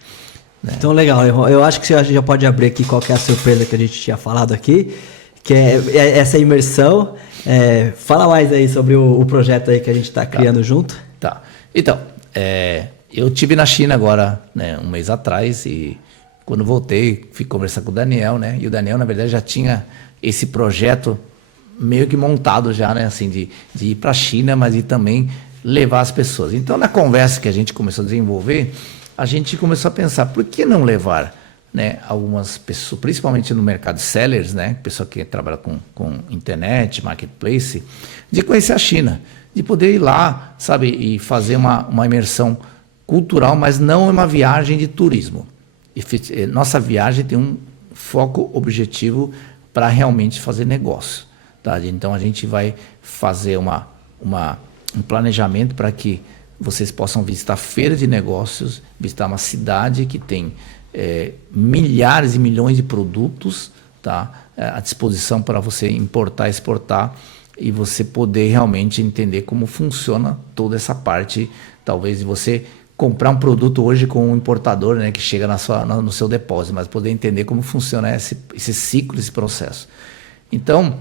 né? Então, legal. Eu acho que a gente já pode abrir aqui qual que é a surpresa que a gente tinha falado aqui, que é essa imersão. Fala mais aí sobre o projeto aí que a gente está criando junto. Tá. Então, eu tive na China agora, né, um mês atrás, e quando voltei, fui conversar com o Daniel, né? E o Daniel, na verdade, já tinha esse projeto meio que montado já, né? Assim, de ir para a China, mas e também levar as pessoas. Então, na conversa que a gente começou a desenvolver, a gente começou a pensar, por que não levar, né, algumas pessoas, principalmente no mercado de sellers, né? Pessoa que trabalha com internet, marketplace, de conhecer a China, de poder ir lá, sabe? E fazer uma imersão cultural, mas não é uma viagem de turismo. Nossa viagem tem um foco objetivo para realmente fazer negócio, tá? Então a gente vai fazer um planejamento para que vocês possam visitar feira de negócios, visitar uma cidade que tem milhares e milhões de produtos, tá? À disposição para você importar, exportar, e você poder realmente entender como funciona toda essa parte, talvez de você comprar um produto hoje com um importador, né, que chega no seu depósito, mas poder entender como funciona esse ciclo, esse processo. Então,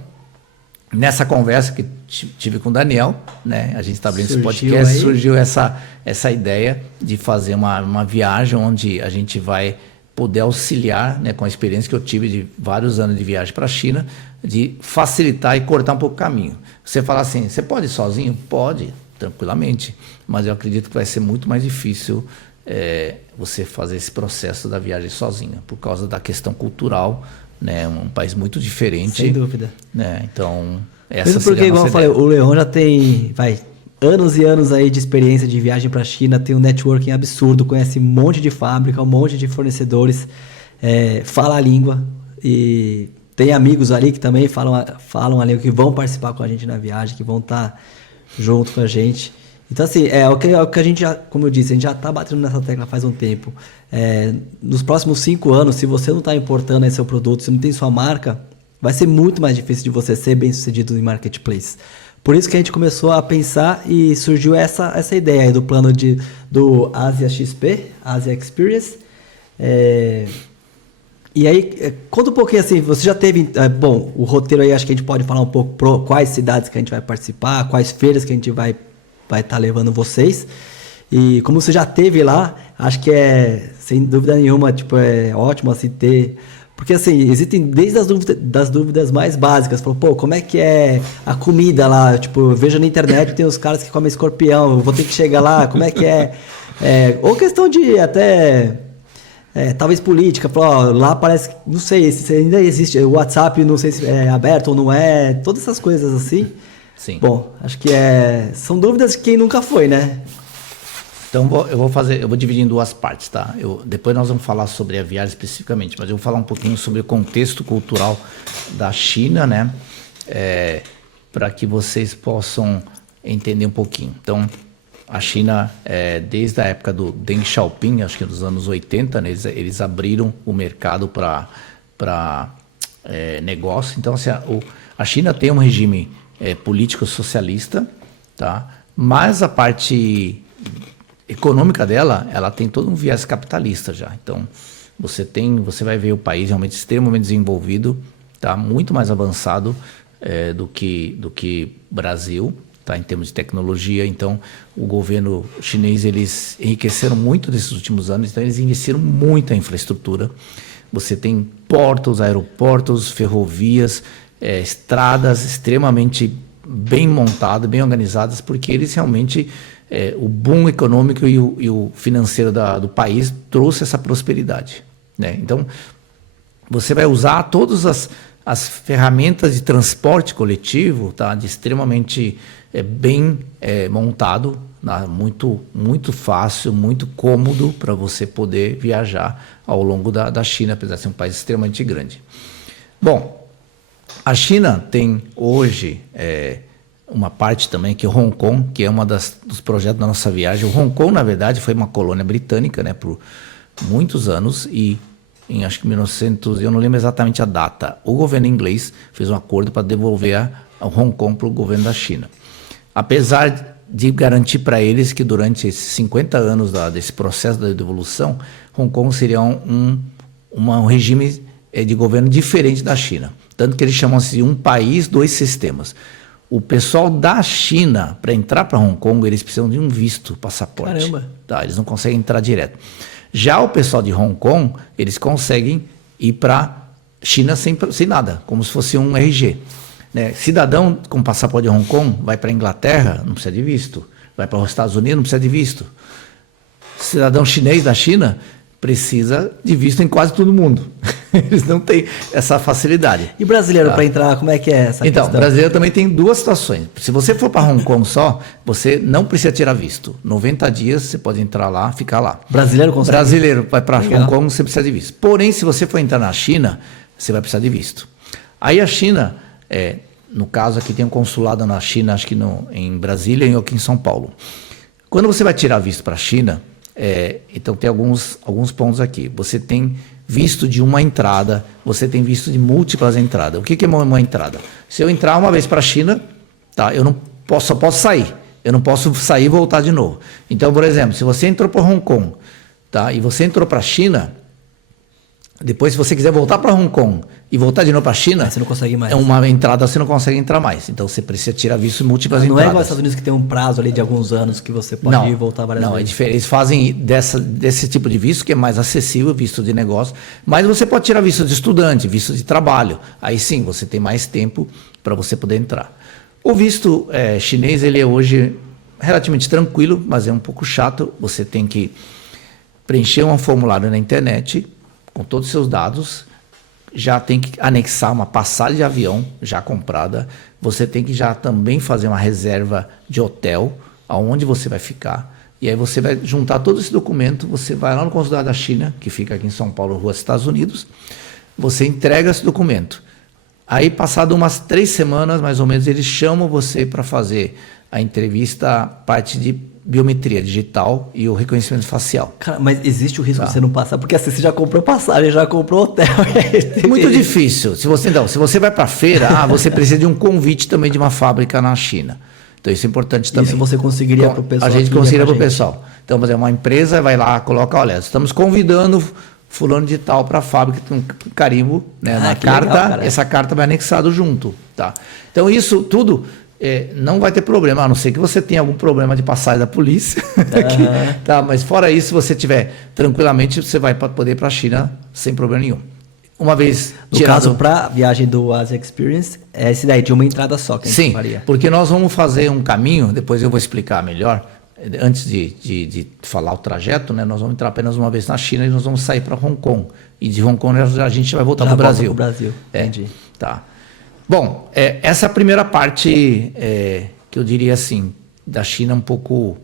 nessa conversa que tive com o Daniel, né, a gente está abrindo esse podcast, surgiu essa ideia de fazer uma viagem onde a gente vai poder auxiliar, né, com a experiência que eu tive de vários anos de viagem para a China, de facilitar e cortar um pouco o caminho. Você fala assim, você pode ir sozinho? Pode, tranquilamente, mas eu acredito que vai ser muito mais difícil você fazer esse processo da viagem sozinho, por causa da questão cultural, né? Um país muito diferente. Sem dúvida. Né? Então, mesmo porque, igual eu falei, o Leon já tem anos e anos aí de experiência de viagem para a China, tem um networking absurdo, conhece um monte de fábrica, um monte de fornecedores, fala a língua e tem amigos ali que também falam a língua, que vão participar com a gente na viagem, que vão estar junto com a gente. Então, assim, o que a gente já, como eu disse, a gente já está batendo nessa tecla faz um tempo. Nos próximos 5 anos, se você não está importando aí seu produto, se não tem sua marca, vai ser muito mais difícil de você ser bem sucedido em marketplace. Por isso que a gente começou a pensar e surgiu essa ideia aí do plano do Asia XP, Asia Experience. E aí, conta um pouquinho assim, você já teve, o roteiro aí, acho que a gente pode falar um pouco quais cidades que a gente vai participar, quais feiras que a gente vai estar levando vocês. E como você já teve lá, acho que sem dúvida nenhuma, é ótimo assim ter... Porque assim, existem desde das dúvidas mais básicas, como é que é a comida lá? Tipo, eu vejo na internet, tem os caras que comem escorpião, eu vou ter que chegar lá, como é que é? Ou questão de até... talvez política, lá parece, não sei se ainda existe, o WhatsApp não sei se é aberto ou não é, todas essas coisas assim. Sim. Bom, acho que são dúvidas de quem nunca foi, né? Então eu vou dividir em 2 partes, tá? Depois nós vamos falar sobre a viagem especificamente, mas eu vou falar um pouquinho sobre o contexto cultural da China, né? Para que vocês possam entender um pouquinho. Então, a China, desde a época do Deng Xiaoping, acho que dos anos 80, né, eles abriram o mercado para negócio. Então, assim, a China tem um regime político socialista, tá? Mas a parte econômica dela, ela tem todo um viés capitalista já. Então, você vai ver o país realmente extremamente desenvolvido, tá? Muito mais avançado do que Brasil. Tá, em termos de tecnologia. Então, o governo chinês, eles enriqueceram muito nesses últimos anos, então eles investiram muito em infraestrutura. Você tem portos, aeroportos, ferrovias, estradas extremamente bem montadas, bem organizadas, porque eles realmente, o boom econômico e o financeiro do país trouxe essa prosperidade, né? Então, você vai usar todas as ferramentas de transporte coletivo, tá, de extremamente bem montado, tá, muito fácil, muito cômodo para você poder viajar ao longo da China, apesar de ser um país extremamente grande. Bom, a China tem hoje uma parte também que é Hong Kong, que é dos projetos da nossa viagem. O Hong Kong, na verdade, foi uma colônia britânica, né, por muitos anos, e em acho que 1900, eu não lembro exatamente a data, o governo inglês fez um acordo para devolver a Hong Kong para o governo da China. Apesar de garantir para eles que durante esses 50 anos desse processo da devolução, Hong Kong seria um regime de governo diferente da China. Tanto que eles chamam assim de um país, dois sistemas. O pessoal da China, para entrar para Hong Kong, eles precisam de um visto, passaporte. Caramba. Tá, eles não conseguem entrar direto. Já o pessoal de Hong Kong, eles conseguem ir para China sem nada, como se fosse um RG. Né? Cidadão com passaporte de Hong Kong vai para a Inglaterra, não precisa de visto. Vai para os Estados Unidos, não precisa de visto. Cidadão chinês da China precisa de visto em quase todo mundo. Eles não têm essa facilidade. E brasileiro para entrar, como é que é essa questão? Então, brasileiro também tem duas situações. Se você for para Hong Kong só, você não precisa tirar visto. 90 dias você pode entrar lá, ficar lá. Brasileiro consegue? Brasileiro vai para Hong Kong, você precisa de visto. Porém, se você for entrar na China, você vai precisar de visto. Aí a China, no caso aqui tem um consulado na China, acho que em Brasília e aqui em São Paulo. Quando você vai tirar visto para a China, então tem alguns pontos aqui. Você tem visto de uma entrada, você tem visto de múltiplas entradas. O que é uma entrada? Se eu entrar uma vez para a China, tá, eu só posso sair. Eu não posso sair e voltar de novo. Então, por exemplo, se você entrou para Hong Kong, tá, e você entrou para a China, depois, se você quiser voltar para Hong Kong e voltar de novo para a China, você não consegue mais. É uma entrada, você não consegue entrar mais. Então, você precisa tirar visto de múltiplas não entradas. Não é igual aos Estados Unidos que tem um prazo ali de alguns anos que você pode ir e voltar várias vezes. Não, é diferente. Eles fazem desse tipo de visto que é mais acessível, visto de negócio. Mas você pode tirar visto de estudante, visto de trabalho. Aí sim, você tem mais tempo para você poder entrar. O visto chinês, ele é hoje relativamente tranquilo, mas é um pouco chato. Você tem que preencher um formulário na internet com todos os seus dados, já tem que anexar uma passagem de avião já comprada, você tem que já também fazer uma reserva de hotel, aonde você vai ficar, e aí você vai juntar todo esse documento, você vai lá no consulado da China, que fica aqui em São Paulo, Rua Estados Unidos, você entrega esse documento. Aí, passado umas 3 semanas, mais ou menos, eles chamam você para fazer a entrevista, parte de biometria digital e o reconhecimento facial. Cara, mas existe o risco de você não passar? Porque assim, você já comprou passagem, já comprou hotel. É muito difícil. Se você vai para a feira, você precisa de um convite também de uma fábrica na China. Então isso é importante também. Isso você conseguiria para o pessoal? A gente conseguiria para o pessoal. Então, por exemplo, uma empresa vai lá, coloca, olha, estamos convidando fulano de tal para a fábrica, tem um carimbo, né, na carta, legal, essa carta vai anexado junto. Tá? Então isso tudo... não vai ter problema, a não ser que você tenha algum problema de passagem da polícia. Tá, mas fora isso, se você tiver tranquilamente, você vai poder ir para a China sem problema nenhum. Uma vez no caso, para a viagem do Asia Experience, é esse daí, de uma entrada só que a gente faria. Porque nós vamos fazer um caminho, depois eu vou explicar melhor, antes de falar o trajeto, né, nós vamos entrar apenas uma vez na China e nós vamos sair para Hong Kong. E de Hong Kong a gente vai voltar para o Brasil. Entendi. Tá. Bom, essa é a primeira parte que eu diria assim, da China um pouco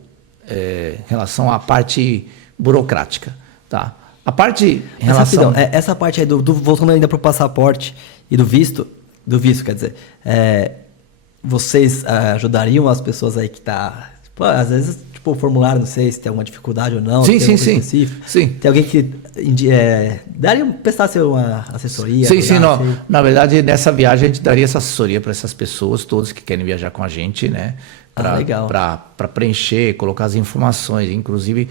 em relação à parte burocrática. Tá? A parte em relação... essa parte aí, voltando ainda para o passaporte e do visto, quer dizer, vocês ajudariam as pessoas aí que tá... às vezes, o formulário, não sei se tem alguma dificuldade ou não. Sim. Tem alguém que prestasse uma assessoria? Sim. Na verdade, nessa viagem a gente daria essa assessoria para essas pessoas, todos que querem viajar com a gente, né? Para preencher, colocar as informações, inclusive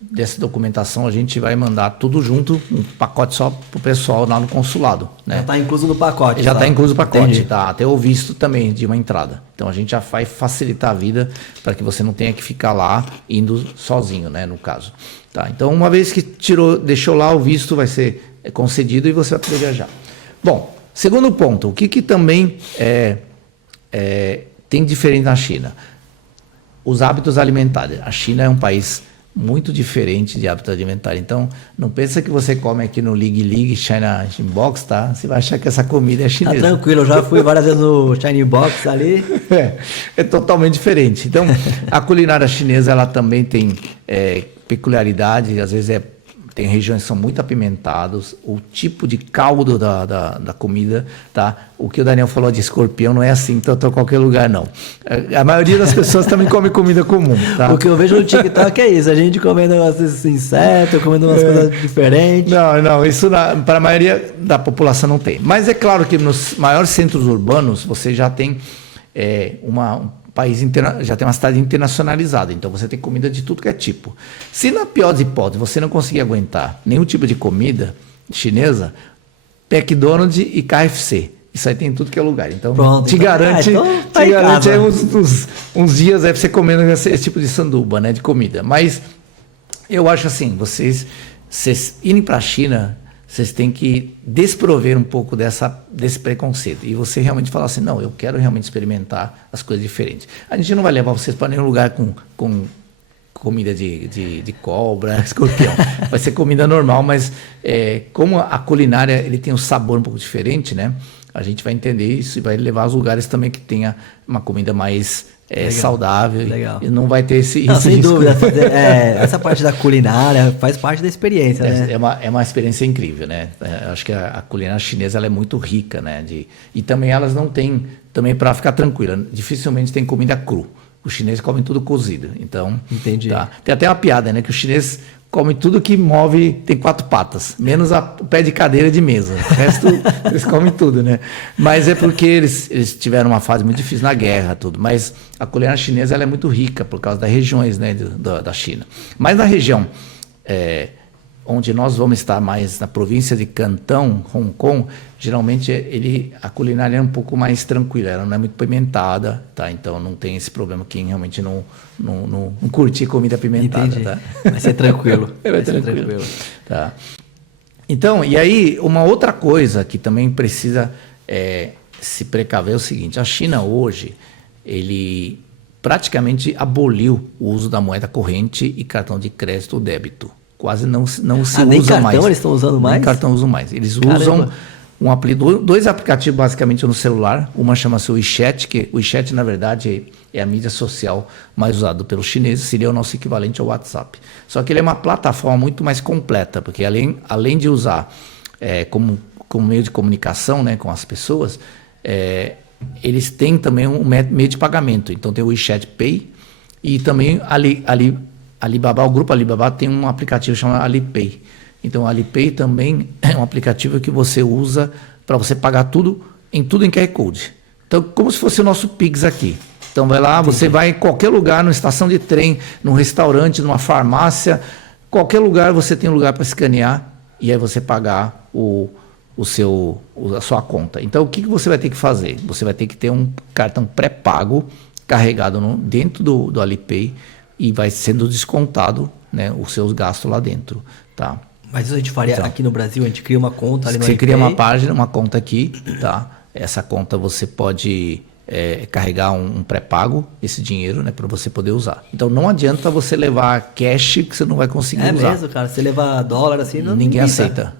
dessa documentação a gente vai mandar tudo junto, um pacote só para o pessoal lá no consulado. Né? Já está incluso no pacote. Já está incluso no pacote, tá? Até o visto também de uma entrada. Então a gente já vai facilitar a vida para que você não tenha que ficar lá indo sozinho, né? No caso. Tá? Então uma vez que deixou lá o visto, vai ser concedido e você vai poder viajar. Bom, segundo ponto, o que também tem diferente na China? Os hábitos alimentares. A China é um país muito diferente de hábito alimentar. Então, não pensa que você come aqui no Lig China Box, tá? Você vai achar que essa comida é chinesa. Tá tranquilo, eu já fui várias vezes no China Box ali. É totalmente diferente. Então, a culinária chinesa, ela também tem peculiaridade, às vezes tem regiões que são muito apimentadas, o tipo de caldo da comida, tá? O que o Daniel falou de escorpião não é assim, tanto em qualquer lugar, não. A maioria das pessoas também come comida comum, tá? O que eu vejo no TikTok é isso, a gente comendo esses insetos, comendo umas coisas diferentes. Não, isso para a maioria da população não tem. Mas é claro que nos maiores centros urbanos você já tem já tem uma cidade internacionalizada, então você tem comida de tudo que é tipo. Se na pior das hipóteses você não conseguir aguentar nenhum tipo de comida chinesa, McDonald's e KFC. Isso aí tem tudo que é lugar. Então, pronto, te garante, tá te garante aí uns dias aí pra você comendo esse tipo de sanduba, né, de comida. Mas eu acho assim, vocês irem para a China, vocês têm que desprover um pouco desse preconceito. E você realmente falar assim, não, eu quero realmente experimentar as coisas diferentes. A gente não vai levar vocês para nenhum lugar com comida de cobra, escorpião. Vai ser comida normal, mas como a culinária ele tem um sabor um pouco diferente, né? A gente vai entender isso e vai levar aos lugares também que tenha uma comida mais saudável. Legal. E não vai ter esse não, sem risco. dúvida. Essa parte da culinária faz parte da experiência, né? É uma experiência incrível, né? Acho que a culinária chinesa ela é muito rica, né? E também elas não têm, também para ficar tranquila, dificilmente tem comida cru. Os chineses comem tudo cozido. Então, entendi. Tá. Tem até uma piada, né? Que os chineses comem tudo que move, tem 4 patas, menos o pé de cadeira de mesa. O resto, eles comem tudo, né? Mas é porque eles tiveram uma fase muito difícil na guerra, tudo. Mas a culinária chinesa ela é muito rica por causa das regiões, né, da China. Mas na região onde nós vamos estar mais na província de Cantão, Hong Kong, geralmente a culinária é um pouco mais tranquila, ela não é muito pimentada, tá? Então não tem esse problema quem realmente não curte comida pimentada. Entendi. Tá? Vai ser tranquilo. Vai ser tranquilo. Tá. Então, e aí uma outra coisa que também precisa se precaver é o seguinte, a China hoje, ele praticamente aboliu o uso da moeda corrente e cartão de crédito ou débito. Quase não se usa nem cartão mais. Eles estão usando mais? Nem cartão usam mais. Eles Caramba. usam dois aplicativos basicamente no celular. Uma chama-se WeChat, que o WeChat na verdade é a mídia social mais usada pelos chineses, seria o nosso equivalente ao WhatsApp. Só que ele é uma plataforma muito mais completa, porque além de usar como meio de comunicação, né, com as pessoas, eles têm também um meio de pagamento. Então tem o WeChat Pay e também Alibaba, o grupo Alibaba tem um aplicativo chamado Alipay. Então, o Alipay também é um aplicativo que você usa para você pagar tudo em QR Code. Então, como se fosse o nosso Pix aqui. Então, vai lá, você vai em qualquer lugar, numa estação de trem, num restaurante, numa farmácia, qualquer lugar você tem um lugar para escanear e aí você pagar a sua conta. Então, o que você vai ter que fazer? Você vai ter que ter um cartão pré-pago carregado dentro do Alipay, e vai sendo descontado, né, os seus gastos lá dentro, tá? Mas isso a gente faria aqui no Brasil, a gente cria uma conta ali no Você cria Alipay. uma conta aqui, tá? Essa conta você pode carregar um pré-pago, esse dinheiro, né, para você poder usar. Então não adianta você levar cash que você não vai conseguir usar. É mesmo, cara? Você levar dólar assim, Ninguém aceita.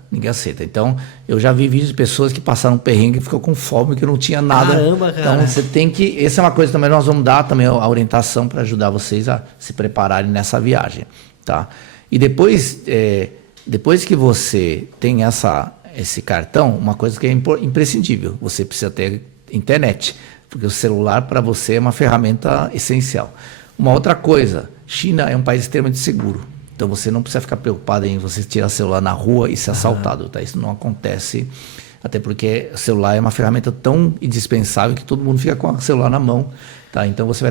Então, eu já vi vídeos de pessoas que passaram perrengue e ficou com fome, que não tinha nada. Caramba, cara. Então, você tem que... Essa é uma coisa também, nós vamos dar também a orientação para ajudar vocês a se prepararem nessa viagem, tá? E depois que você tem esse cartão, uma coisa que é imprescindível, você precisa ter internet, porque o celular para você é uma ferramenta essencial. Uma outra coisa, China é um país extremamente seguro. Então você não precisa ficar preocupado em você tirar o celular na rua e ser assaltado, tá? Isso não acontece, até porque o celular é uma ferramenta tão indispensável que todo mundo fica com o celular na mão, tá? Então você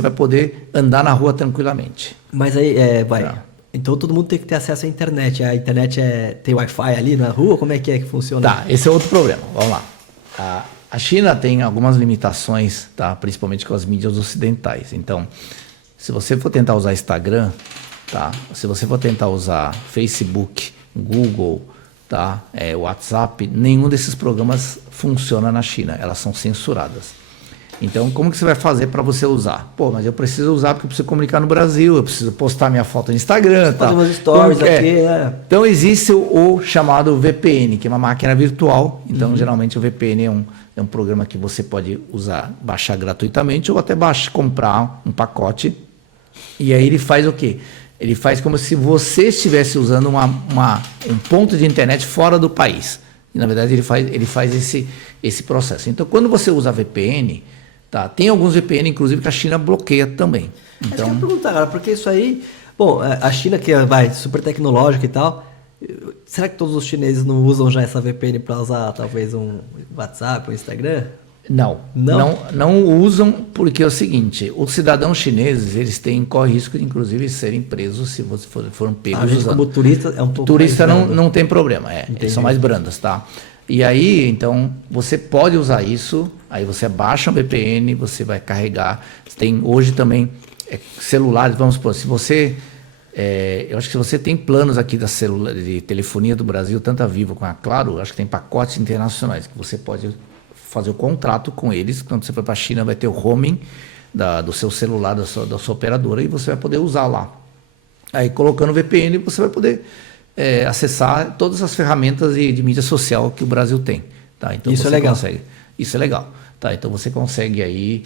vai poder andar na rua tranquilamente. Mas aí, Tá. Então todo mundo tem que ter acesso à internet. A internet tem Wi-Fi ali na rua? Como é que funciona? Tá, esse é outro problema. Vamos lá. A China tem algumas limitações, tá? Principalmente com as mídias ocidentais. Então, se você for tentar usar Instagram, tá? Se você for tentar usar Facebook, Google, tá? WhatsApp, nenhum desses programas funciona na China. Elas são censuradas. Então, como que você vai fazer para você usar? Pô, mas eu preciso usar porque eu preciso comunicar no Brasil, eu preciso postar minha foto no Instagram, tá? Fazer umas stories aqui, né? Então, existe o chamado VPN, que é uma máquina virtual. Então, geralmente, o VPN é um programa que você pode usar, baixar gratuitamente ou até comprar um pacote. E aí ele faz o quê? Ele faz como se você estivesse usando um ponto de internet fora do país. E, na verdade, ele faz esse processo. Então, quando você usa VPN... Tá, tem alguns VPN, inclusive, que a China bloqueia também. Então... Eu quero perguntar, cara, porque isso aí... Bom, a China que vai super tecnológica e tal, será que todos os chineses não usam já essa VPN para usar talvez um WhatsApp, um Instagram? Não usam, porque é o seguinte, os cidadãos chineses, eles correm risco de, inclusive, serem presos se foram pegos A gente usando. como turista é um pouco Turista mais não tem problema, eles são mais brandos, tá? E aí, então, você pode usar isso, aí você baixa um VPN, você vai carregar, tem hoje também celulares, vamos supor, se você... eu acho que se você tem planos aqui de telefonia do Brasil, tanto a Vivo como a Claro, acho que tem pacotes internacionais que você pode fazer o contrato com eles. Quando você for para a China, vai ter o roaming do seu celular, da sua operadora, e você vai poder usar lá. Aí, colocando o VPN, você vai poder acessar todas as ferramentas de mídia social que o Brasil tem. Tá? Então, Isso você é legal. Isso é legal. Tá, então você consegue aí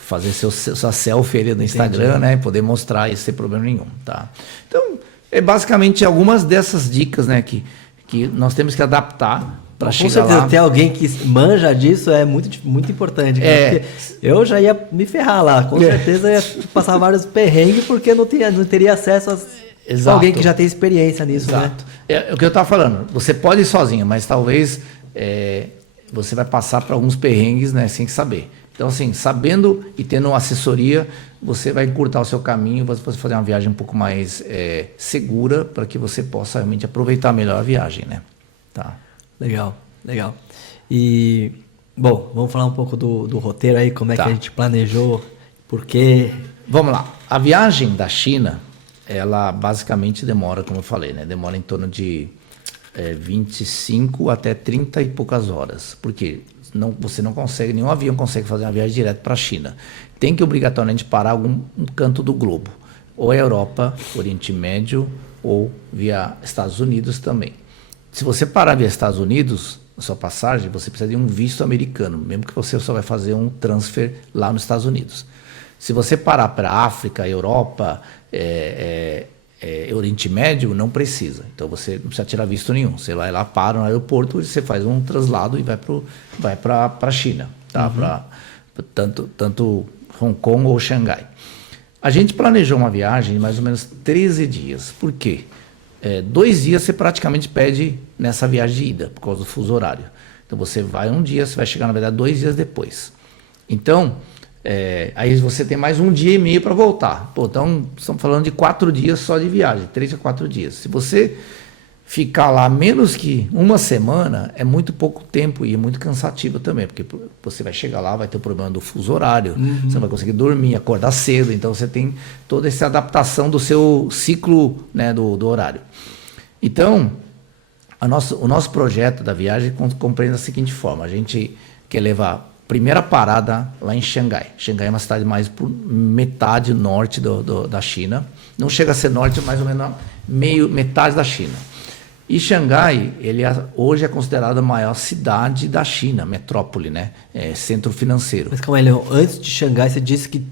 fazer sua selfie ali no Instagram, né? Poder mostrar isso sem problema nenhum. Tá? Então, basicamente algumas dessas dicas, né? Que nós temos que adaptar para chegar lá. Com certeza, ter alguém que manja disso é muito, muito importante. Porque eu já ia me ferrar lá. Com certeza ia passar vários perrengues porque não teria acesso a alguém que já tem experiência nisso. Exato. Né? É o que eu estava falando. Você pode ir sozinho, mas talvez... você vai passar por alguns perrengues, né, sem saber. Então, assim, sabendo e tendo assessoria, você vai encurtar o seu caminho, você pode fazer uma viagem um pouco mais segura para que você possa realmente aproveitar melhor a viagem, né? Tá. Legal. E, bom, vamos falar um pouco do roteiro aí, como é que a gente planejou, por quê? Vamos lá. A viagem da China, ela basicamente demora, como eu falei, né? Demora em torno de 25 até 30 e poucas horas. Porque você não consegue, nenhum avião consegue fazer uma viagem direto para a China. Tem que obrigatoriamente parar um canto do globo. Ou a Europa, Oriente Médio, ou via Estados Unidos também. Se você parar via Estados Unidos, a sua passagem, você precisa de um visto americano, mesmo que você só vai fazer um transfer lá nos Estados Unidos. Se você parar para a África, Europa, Oriente Médio, não precisa. Então você não precisa tirar visto nenhum. Você vai lá, para no aeroporto, você faz um traslado e vai para a China, tá? Para tanto Hong Kong ou Xangai. A gente planejou uma viagem de mais ou menos 13 dias. Por quê? 2 dias você praticamente perde nessa viagem de ida, por causa do fuso horário. Então você vai um dia, você vai chegar, na verdade, 2 dias depois. Então, aí você tem mais 1 dia e meio para voltar. Então, estamos falando de 4 dias só de viagem, 3 a 4 dias. Se você ficar lá menos que uma semana, é muito pouco tempo e é muito cansativo também, porque você vai chegar lá, vai ter o problema do fuso horário, você não vai conseguir dormir, acordar cedo, então você tem toda essa adaptação do seu ciclo, né, do horário. Então, o nosso projeto da viagem compreende da seguinte forma: a gente quer levar primeira parada lá em Xangai. Xangai é uma cidade mais por metade norte da China. Não chega a ser norte, mais ou menos metade da China. E Xangai, hoje é considerada a maior cidade da China, metrópole, né? Centro financeiro. Mas calma aí, Leon, antes de Xangai, você disse que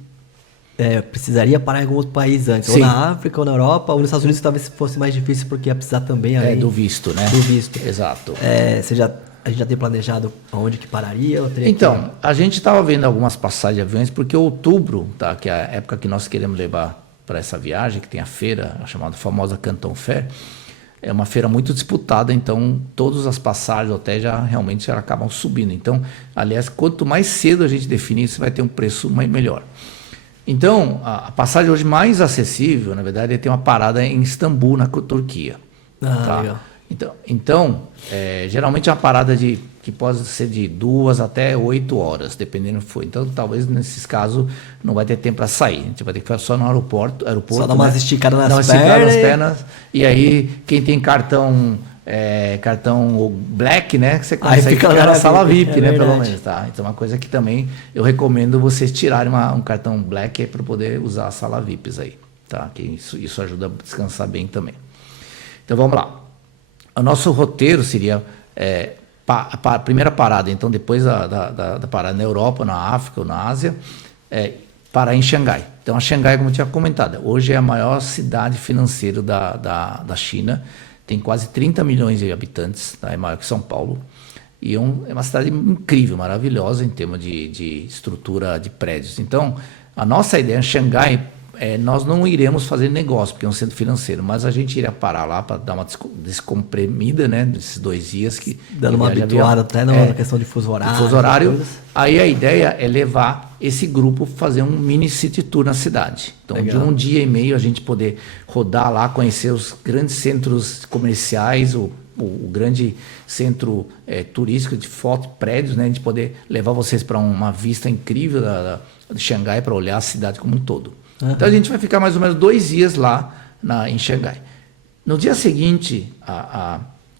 precisaria parar em algum outro país antes. Sim. Ou na África, ou na Europa, ou nos Estados Unidos talvez fosse mais difícil, porque ia precisar também aí... do visto, né? Do visto. Exato. A gente já tem planejado onde que pararia? Então, a gente estava vendo algumas passagens de aviões, porque outubro, tá, que é a época que nós queremos levar para essa viagem, que tem a feira, a chamada famosa Canton Fair, é uma feira muito disputada, então todas as passagens, hotéis realmente acabam subindo. Então, aliás, quanto mais cedo a gente definir, você vai ter um preço melhor. Então, a passagem hoje mais acessível, na verdade, é ter uma parada em Istambul, na Turquia. Tá? Legal. Então geralmente é uma parada que pode ser de 2 até 8 horas, dependendo do que for. Então, talvez nesses casos não vai ter tempo para sair. A gente vai ter que ficar só no aeroporto. Só dar umas esticadas nas pernas. E aí, quem tem cartão Black, né? Você consegue ficar na sala VIP, né? Pelo menos, tá? Então, uma coisa que também eu recomendo vocês tirarem um cartão Black para poder usar a sala VIPs aí, tá? Que isso ajuda a descansar bem também. Então, vamos lá. O nosso roteiro seria a primeira parada, então, depois da parada na Europa, na África ou na Ásia, parar em Xangai. Então, a Xangai, como eu tinha comentado, hoje é a maior cidade financeira da China, tem quase 30 milhões de habitantes, tá? É maior que São Paulo, e é uma cidade incrível, maravilhosa em termos de estrutura de prédios. Então, a nossa ideia em Xangai nós não iremos fazer negócio, porque é um centro financeiro, mas a gente iria parar lá para dar uma descomprimida, né? Desses 2 dias que... Dando uma habituada até na questão de fuso horário. Aí a ideia é levar esse grupo, fazer um mini city tour na cidade. Então, legal. De 1 dia e meio, a gente poder rodar lá, conhecer os grandes centros comerciais, o grande centro turístico de foto, prédios, né? De poder levar vocês para uma vista incrível de Xangai, para olhar a cidade como um todo. Uhum. Então a gente vai ficar mais ou menos 2 dias lá em Xangai. No dia seguinte a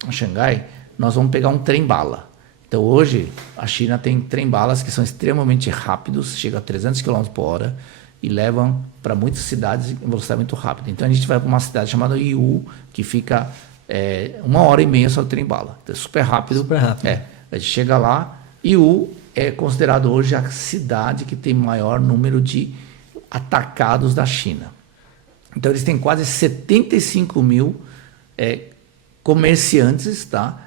Xangai, nós vamos pegar um trem-bala. Então hoje a China tem trem-balas que são extremamente rápidos, chegam a 300 km por hora e levam para muitas cidades em velocidade muito rápida. Então a gente vai para uma cidade chamada Yiwu, que fica 1h30 só de trem-bala. Então é super rápido. Super rápido. A gente chega lá. Yiwu é considerado hoje a cidade que tem maior número de atacados da China. Então eles têm quase 75 mil comerciantes, tá?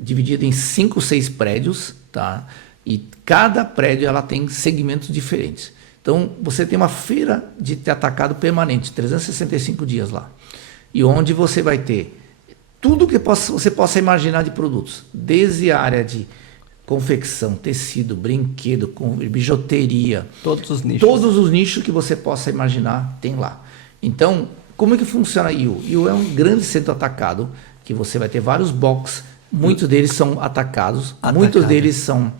Dividido em 5, 6 prédios, tá? E cada prédio ela tem segmentos diferentes. Então você tem uma feira de atacado permanente, 365 dias lá. E onde você vai ter tudo que você possa imaginar de produtos, desde a área de confecção, tecido, brinquedo, bijuteria. Todos os nichos. Todos os nichos que você possa imaginar tem lá. Então, como é que funciona a Yiwu? Yiwu é um grande centro atacado, que você vai ter vários boxes, muitos deles são atacados, muitos deles são...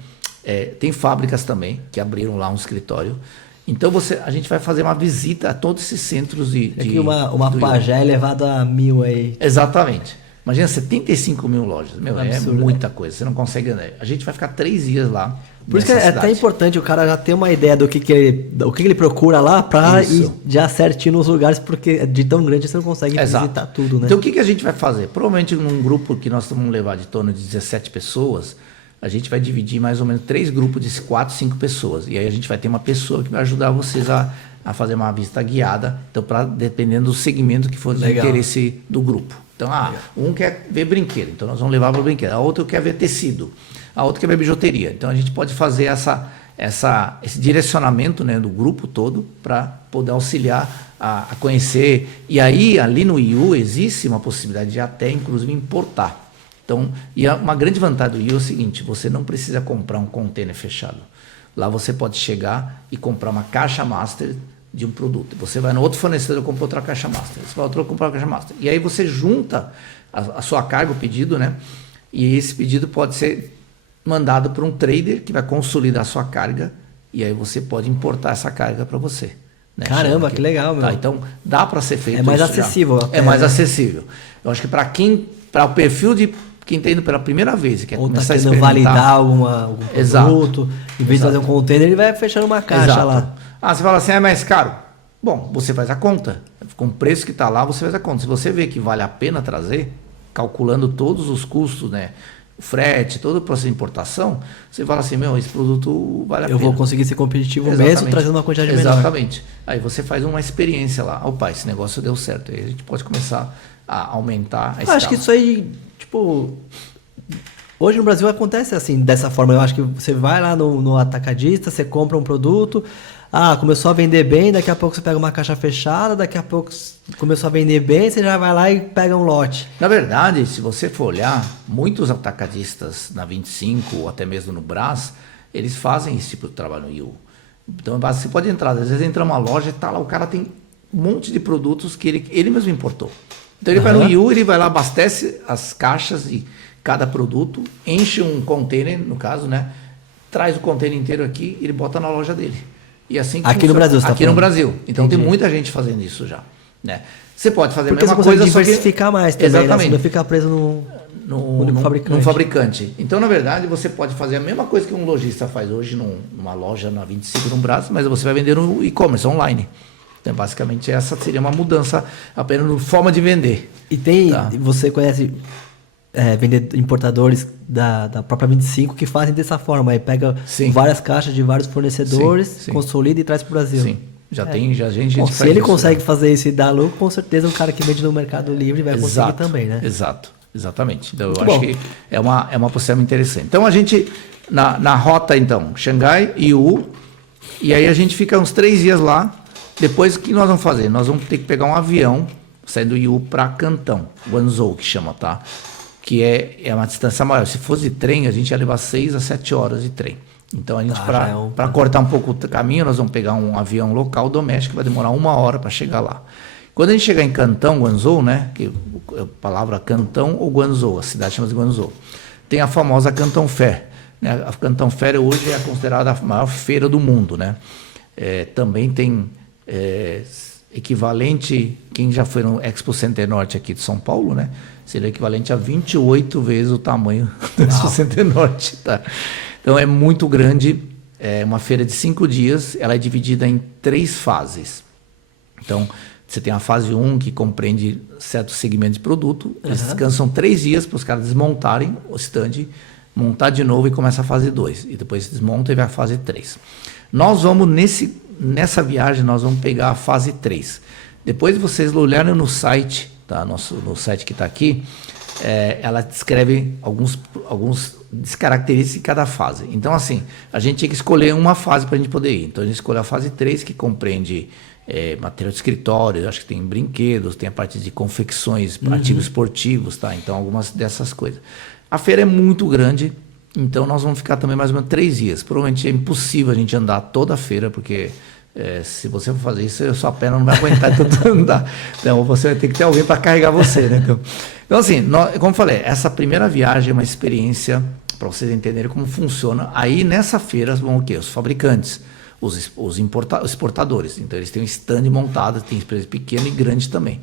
tem fábricas também, que abriram lá um escritório. Então, a gente vai fazer uma visita a todos esses centros de uma pajé elevada a 1000 aí. Exatamente. Imagina 75 mil lojas. É muita coisa. Você não consegue... A gente vai ficar 3 dias lá. Por isso que é até importante o cara já ter uma ideia do que ele procura lá para ir já certinho nos lugares, porque de tão grande você não consegue visitar tudo, né? Então o que a gente vai fazer? Provavelmente num grupo que nós vamos levar de torno de 17 pessoas, a gente vai dividir mais ou menos 3 grupos de 4, 5 pessoas. E aí a gente vai ter uma pessoa que vai ajudar vocês a fazer uma visita guiada, então dependendo do segmento que for do interesse do grupo. Então, um quer ver brinquedo, então nós vamos levar para o brinquedo. A outra quer ver tecido, a outra quer ver bijuteria. Então a gente pode fazer esse direcionamento, né, do grupo todo para poder auxiliar a conhecer. E aí, ali no Yiwu, existe uma possibilidade de até, inclusive, importar. Então, e uma grande vantagem do Yiwu é o seguinte: você não precisa comprar um container fechado. Lá você pode chegar e comprar uma caixa master de um produto. Você vai no outro fornecedor e compra outra caixa master. Você vai outro comprar uma caixa master. E aí você junta a sua carga, o pedido, né? E esse pedido pode ser mandado para um trader que vai consolidar a sua carga e aí você pode importar essa carga para você. Né? Caramba, que legal, meu. Tá, então dá para ser feito. É mais acessível. É mais acessível. Eu acho que para o perfil de quem está indo pela primeira vez, quer começar a experimentar, validar algum produto, em vez de fazer um container, ele vai fechando uma caixa lá. Você fala assim, é mais caro? Bom, você faz a conta. Com o preço que está lá, você faz a conta. Se você vê que vale a pena trazer, calculando todos os custos, né? O frete, todo o processo de importação, você fala assim, esse produto vale a pena. Eu vou conseguir ser competitivo mesmo, trazendo uma quantidade menor. Exatamente. Aí você faz uma experiência lá. Opa, esse negócio deu certo. Aí a gente pode começar a aumentar a escala. Acho que isso aí, hoje no Brasil acontece assim, dessa forma. Eu acho que você vai lá no atacadista, você compra um produto, começou a vender bem, daqui a pouco você pega uma caixa fechada, daqui a pouco começou a vender bem, você já vai lá e pega um lote. Na verdade, se você for olhar, muitos atacadistas na 25 ou até mesmo no Brás, eles fazem esse tipo de trabalho no Yiwu. Então você pode entrar, às vezes entra numa loja e tá lá, o cara tem um monte de produtos que ele mesmo importou. Então ele vai no Yiwu, ele vai lá, abastece as caixas de cada produto, enche um container, no caso, né? Traz o container inteiro aqui e ele bota na loja dele. E assim aqui no Brasil, aqui no Brasil. Então entendi. Tem muita gente fazendo isso já, né? Você pode fazer porque a mesma você coisa, diversificar mais também, exatamente. Né? Você não ficar preso num fabricante. Então, na verdade, você pode fazer a mesma coisa que um lojista faz hoje numa loja na 25 no Brás, mas você vai vender no e-commerce, online. Então, basicamente, essa seria uma mudança apenas na forma de vender. E tem, você conhece importadores da própria 25 que fazem dessa forma, aí pega várias caixas de vários fornecedores, consolida e traz para o Brasil. Sim, tem a gente se ele consegue fazer isso e dar lucro, com certeza um cara que vende no Mercado Livre vai conseguir também, né? Exatamente. Então, eu acho que é uma possibilidade interessante. Então, a gente, na rota, então, Xangai, Yiwu, e aí a gente fica uns 3 dias lá, Depois, o que nós vamos fazer? Nós vamos ter que pegar um avião, sair do Yiwu para Cantão, Guangzhou, que chama, tá? Que é uma distância maior. Se fosse de trem, a gente ia levar 6 a 7 horas de trem. Então, a gente, para cortar um pouco o caminho, nós vamos pegar um avião local doméstico, que vai demorar 1 hora para chegar lá. Quando a gente chegar em Cantão, Guangzhou, né? Que a palavra Cantão ou Guangzhou, a cidade chama-se Guangzhou. Tem a famosa Canton Fair. Né? A Canton Fair hoje é considerada a maior feira do mundo, né? Também tem equivalente, quem já foi no Expo Center Norte aqui de São Paulo, né? Seria equivalente a 28 vezes o tamanho do Expo Center Norte, tá? Então é muito grande, é uma feira de 5 dias, ela é dividida em 3 fases. Então, você tem a fase 1, que compreende certos segmentos de produto, eles descansam 3 dias para os caras desmontarem o stand, montar de novo e começa a fase 2. E depois desmonta e vai a fase 3. Nós vamos, nessa viagem, nós vamos pegar a fase 3. Depois vocês olharem no site, tá? No site que está aqui, ela descreve alguns características de cada fase. Então, assim, a gente tinha que escolher uma fase para a gente poder ir. Então, a gente escolheu a fase 3, que compreende material de escritório, acho que tem brinquedos, tem a parte de confecções, artigos esportivos, tá? Então, algumas dessas coisas. A feira é muito grande, então nós vamos ficar também mais ou menos 3 dias. Provavelmente é impossível a gente andar toda a feira, porque se você for fazer isso, a sua perna não vai aguentar tanto andar. Então, você vai ter que ter alguém para carregar você, né? Então assim, como eu falei, essa primeira viagem é uma experiência para vocês entenderem como funciona. Aí, nessa feira, vão o quê? Os fabricantes, os exportadores. Então, eles têm um stand montado, tem empresas pequenas e grandes também.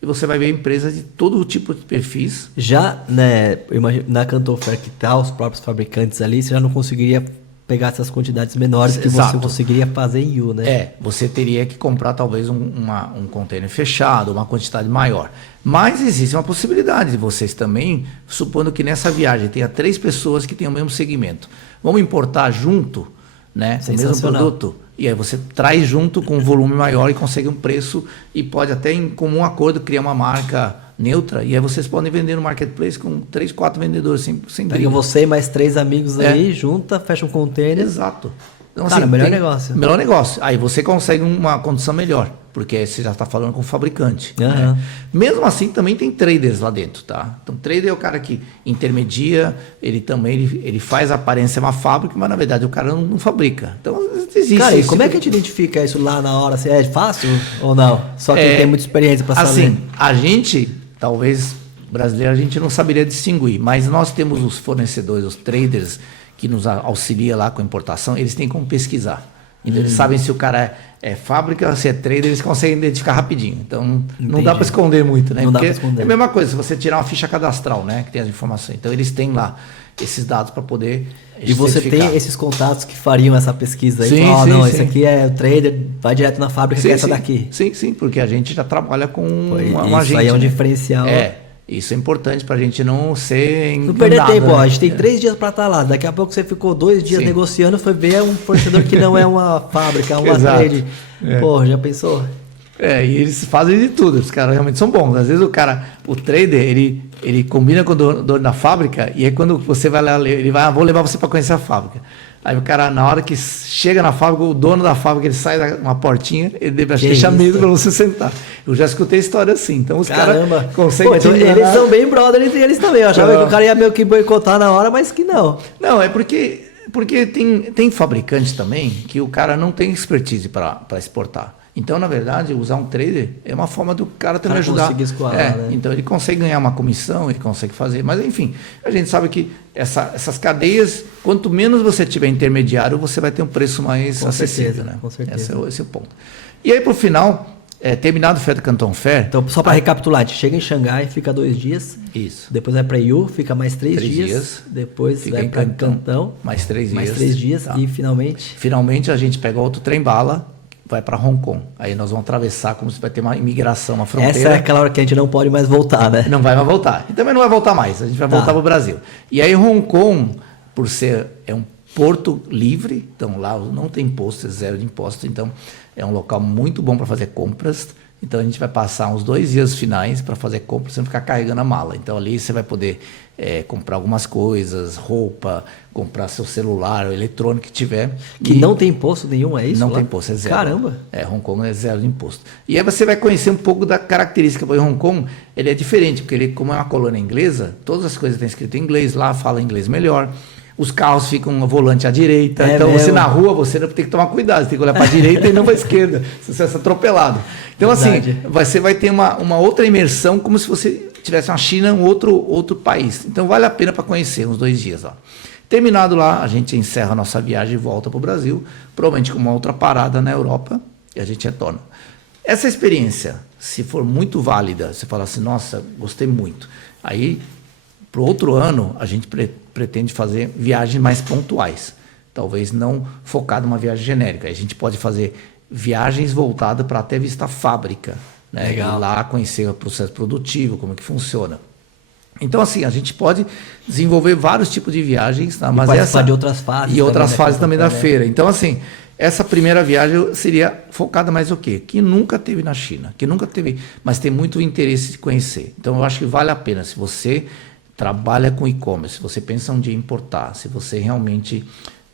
E você vai ver empresas de todo tipo de perfis. Já, né, na Canton Fair, que tá os próprios fabricantes ali, você já não conseguiria pegar essas quantidades menores que você conseguiria fazer em Yiwu, né? Você teria que comprar talvez um container fechado, uma quantidade maior. Mas existe uma possibilidade de vocês também, supondo que nessa viagem tenha 3 pessoas que tenham o mesmo segmento. Vamos importar junto, né, o mesmo produto? E aí você traz junto com um volume maior e consegue um preço e pode até em comum acordo criar uma marca neutra, e aí vocês podem vender no marketplace com 3, 4 vendedores sem briga. Pega você e mais 3 amigos aí, junta, fecha um container. Exato. Então, cara, assim, melhor negócio. Melhor negócio. Aí você consegue uma condição melhor, porque você já está falando com o fabricante. Né? Mesmo assim, também tem traders lá dentro, tá? Então, trader é o cara que intermedia, ele faz a aparência uma fábrica, mas na verdade o cara não fabrica. Então, existe. Cara, e como é que a gente identifica isso lá na hora? Se é fácil ou não? Só quem tem muita experiência para saber. Assim, a gente, talvez brasileiro, a gente não saberia distinguir, mas nós temos os fornecedores, os traders, que nos auxilia lá com a importação, eles têm como pesquisar. Então, eles sabem se o cara é fábrica, se é trader, eles conseguem identificar rapidinho. Então, não dá para esconder muito, né? Não Porque dá pra esconder. É a mesma coisa, se você tirar uma ficha cadastral, né? Que tem as informações. Então, eles têm lá esses dados para poder E você tem esses contatos que fariam essa pesquisa aí? Sim, não, esse aqui é o trader, vai direto na fábrica que é essa daqui. Sim, porque a gente já trabalha com uma agente. Isso aí é um diferencial. Isso é importante para a gente não ser enganado. Não perder tempo, ó. A gente tem 3 dias para estar lá. Daqui a pouco você ficou 2 dias negociando, foi ver um fornecedor que não é uma fábrica, é uma trade. Pô, já pensou? E eles fazem de tudo, os caras realmente são bons. Às vezes o trader, ele combina com o dono da fábrica, e aí quando você vai lá, ele vai, vou levar você para conhecer a fábrica. Aí o cara, na hora que chega na fábrica, o dono da fábrica, ele sai da uma portinha, ele deixa mesmo para você sentar. Eu já escutei história assim. Então os caras conseguem... Então, eles são bem brother entre eles também. Eu achava que o cara ia meio que boicotar na hora, mas que não. Não, é porque tem fabricante também que o cara não tem expertise para exportar. Então, na verdade, usar um trader é uma forma do cara também ajudar. Né? Então, ele consegue ganhar uma comissão, ele consegue fazer. Mas, enfim, a gente sabe que essas cadeias, quanto menos você tiver intermediário, você vai ter um preço mais acessível. Né? Com certeza. Esse é o ponto. E aí, para o final, terminado o Feira Canton Fair... Então, só para recapitular, a gente chega em Xangai, fica 2 dias. Isso. Depois vai para Yiwu, fica mais 3 dias. Depois fica vai para Cantão. Mais 3 dias. Mais 3 dias tá. E finalmente... Finalmente, a gente pega outro trem-bala, vai para Hong Kong. Aí nós vamos atravessar como se vai ter uma imigração, uma fronteira. Essa é aquela hora que a gente não pode mais voltar, né? Não vai mais voltar. E também não vai voltar mais. A gente vai voltar para o Brasil. E aí Hong Kong, por ser um porto livre, então lá não tem imposto, é 0 de imposto, então é um local muito bom para fazer compras. Então a gente vai passar uns 2 dias finais para fazer compra, você não ficar carregando a mala. Então ali você vai poder comprar algumas coisas, roupa, comprar seu celular, o eletrônico que tiver. Que não tem imposto nenhum, é isso? Não lá? tem imposto, é zero. Caramba! Hong Kong é zero de imposto. E aí você vai conhecer um pouco da característica, porque Hong Kong ele é diferente, porque ele, como é uma colônia inglesa, todas as coisas têm escrito em inglês, lá fala inglês melhor. Os carros ficam no volante à direita, então mesmo? Você na rua, você tem que tomar cuidado, você tem que olhar para a direita e não para a esquerda, se você vai ser atropelado. Então verdade. Assim, você vai ter uma outra imersão, como se você tivesse uma China, um outro país. Então vale a pena para conhecer, uns 2 dias lá. Terminado lá, a gente encerra a nossa viagem e volta para o Brasil, provavelmente com uma outra parada na Europa, e a gente retorna. Essa experiência, se for muito válida, você fala assim, nossa, gostei muito. Aí, para o outro ano, a gente pretende fazer viagens mais pontuais. Talvez não focado numa viagem genérica. A gente pode fazer viagens voltadas para até visitar fábrica. Né? Ir lá conhecer o processo produtivo, como é que funciona. Então, assim, a gente pode desenvolver vários tipos de viagens. Tá? Mas participar de outras fases. E outras fases também da feira. Então, assim, essa primeira viagem seria focada mais o quê? Que nunca teve na China, que nunca teve, mas tem muito interesse de conhecer. Então, eu acho que vale a pena. Se você trabalha com e-commerce, se você pensa um dia em importar, se você realmente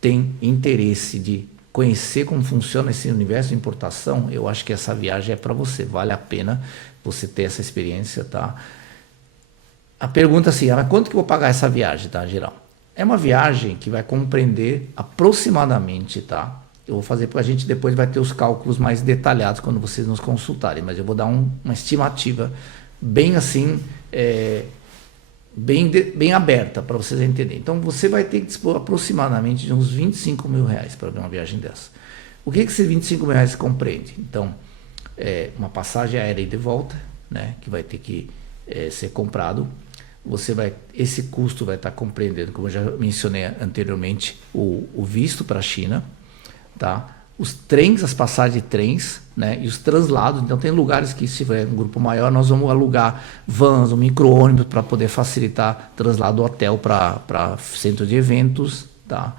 tem interesse de conhecer como funciona esse universo de importação, eu acho que essa viagem é para você. Vale a pena você ter essa experiência, tá? A pergunta assim, mas quanto que eu vou pagar essa viagem, tá, geral? É uma viagem que vai compreender aproximadamente, tá? Eu vou fazer, porque a gente depois vai ter os cálculos mais detalhados quando vocês nos consultarem, mas eu vou dar uma estimativa bem assim, bem aberta para vocês entenderem. Então você vai ter que dispor aproximadamente de uns 25 mil reais para ver uma viagem dessa. O que esses 25 mil reais compreende? Então, uma passagem aérea e de volta, né, que vai ter que ser comprado. Esse custo vai estar compreendendo, como eu já mencionei anteriormente, o visto para a China, tá? Os trens, as passagens de trens, né? E os translados. Então tem lugares que, se tiver um grupo maior, nós vamos alugar vans, um micro-ônibus para poder facilitar o traslado do hotel para centro de eventos, tá?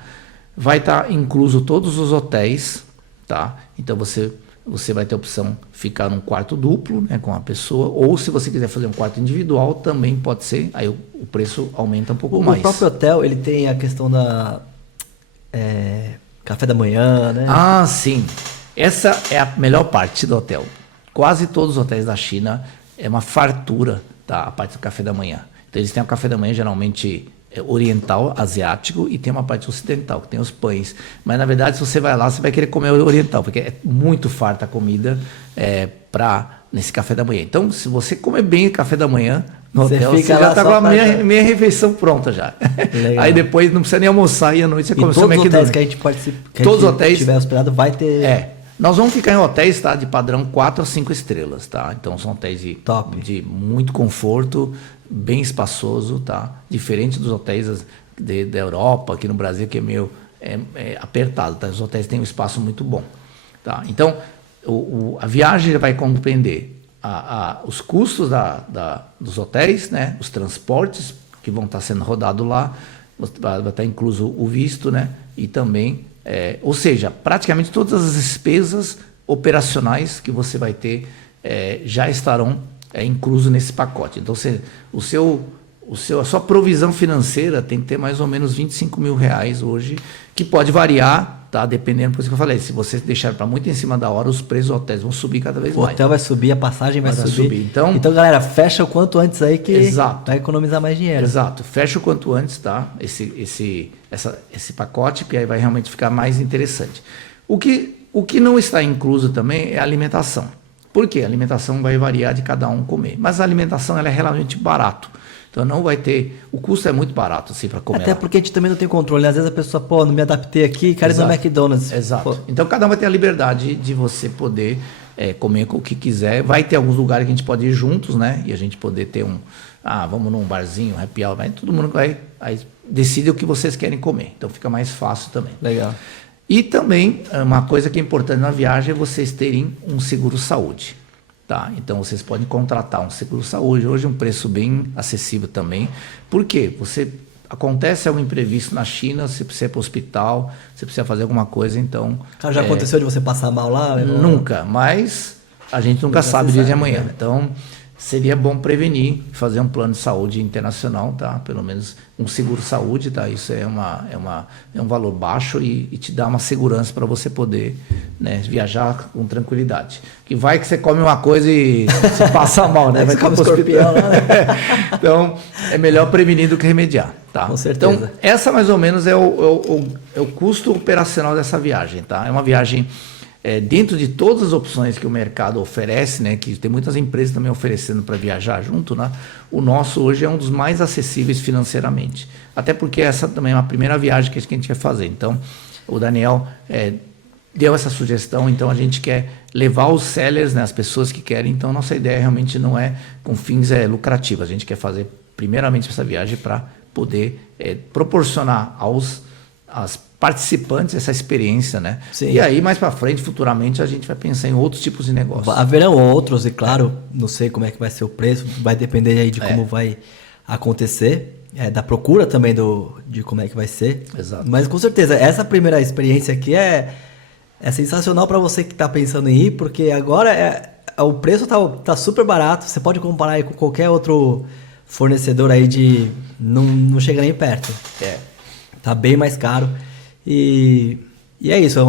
Vai estar incluso todos os hotéis, tá? Então você vai ter a opção de ficar num quarto duplo, né, com a pessoa, ou se você quiser fazer um quarto individual, também pode ser, aí o preço aumenta um pouco mais. O próprio hotel, ele tem a questão da café da manhã, né? Ah, sim. Essa é a melhor parte do hotel. Quase todos os hotéis da China é uma fartura, tá, a parte do café da manhã. Então eles têm o café da manhã geralmente oriental, asiático, e tem uma parte ocidental, que tem os pães. Mas, na verdade, se você vai lá, você vai querer comer o oriental, porque é muito farta a comida nesse café da manhã. Então, se você comer bem o café da manhã no hotel, você já está com a meia refeição pronta já. Legal. Aí depois não precisa nem almoçar e à noite você come seu McDonald's. Todos os hotéis que a gente participa, todos os hotéis tiver hospedado, vai ter... Nós vamos ficar em hotéis, tá, de padrão 4 a 5 estrelas, tá? Então são hotéis de muito conforto, bem espaçoso, tá? Diferente dos hotéis da Europa, aqui no Brasil, que é meio apertado, tá? Os hotéis têm um espaço muito bom, tá? Então, a viagem vai compreender os custos dos hotéis, né? Os transportes que vão estar sendo rodados lá, vai estar incluso o visto, né? E também... ou seja, praticamente todas as despesas operacionais que você vai ter já estarão incluso nesse pacote. Então, a sua provisão financeira tem que ter mais ou menos 25 mil reais hoje, que pode variar, tá? Dependendo, por isso que eu falei, se você deixar para muito em cima da hora, os preços dos hotéis vão subir cada vez mais. O hotel vai subir, a passagem vai subir. Então, galera, fecha o quanto antes aí que vai economizar mais dinheiro. Exato, fecha o quanto antes, tá? Esse pacote, que aí vai realmente ficar mais interessante. O que não está incluso também é a alimentação. Por quê? A alimentação vai variar de cada um comer. Mas a alimentação ela é relativamente barato. Então não vai ter... O custo é muito barato assim, para comer. Até porque a gente também não tem controle. Né? Às vezes a pessoa, não me adaptei aqui, quero ir no McDonald's. Exato. Então cada um vai ter a liberdade de você poder comer o que quiser. Vai ter alguns lugares que a gente pode ir juntos, né? E a gente poder ter vamos num barzinho, happy hour. Todo mundo vai... Aí decide o que vocês querem comer. Então fica mais fácil também. Legal. E também, uma coisa que é importante na viagem é vocês terem um seguro-saúde. Tá? Então vocês podem contratar um seguro-saúde. Hoje é um preço bem acessível também. Por quê? Acontece algum imprevisto na China, você precisa ir para o hospital, você precisa fazer alguma coisa, então... Cara, já aconteceu de você passar mal lá? Nunca, mas a gente nunca sabe o dia de amanhã. Então, seria bom prevenir, fazer um plano de saúde internacional, tá? Pelo menos um seguro-saúde, tá? Isso é um valor baixo e te dá uma segurança para você poder, né, viajar com tranquilidade. Que vai que você come uma coisa e se passa mal, né? Vai come escorpião lá, né? Então, é melhor prevenir do que remediar, tá? Com certeza. Então, essa mais ou menos é o custo operacional dessa viagem, tá? É uma viagem... dentro de todas as opções que o mercado oferece, né, que tem muitas empresas também oferecendo para viajar junto, né, o nosso hoje é um dos mais acessíveis financeiramente. Até porque essa também é uma primeira viagem que a gente vai fazer. Então, o Daniel deu essa sugestão, então a gente quer levar os sellers, né, as pessoas que querem. Então, nossa ideia realmente não é com fins lucrativos. A gente quer fazer primeiramente essa viagem para poder proporcionar aos participantes essa experiência, né? Sim. E aí, mais para frente, futuramente, a gente vai pensar em outros tipos de negócios. Haverão outros, e claro, não sei como é que vai ser o preço, vai depender aí de como vai acontecer, da procura também de como é que vai ser. Exato. Mas com certeza, essa primeira experiência aqui é sensacional para você que está pensando em ir, porque agora o preço tá super barato, você pode comparar aí com qualquer outro fornecedor aí não chega nem perto. Tá bem mais caro. E é isso,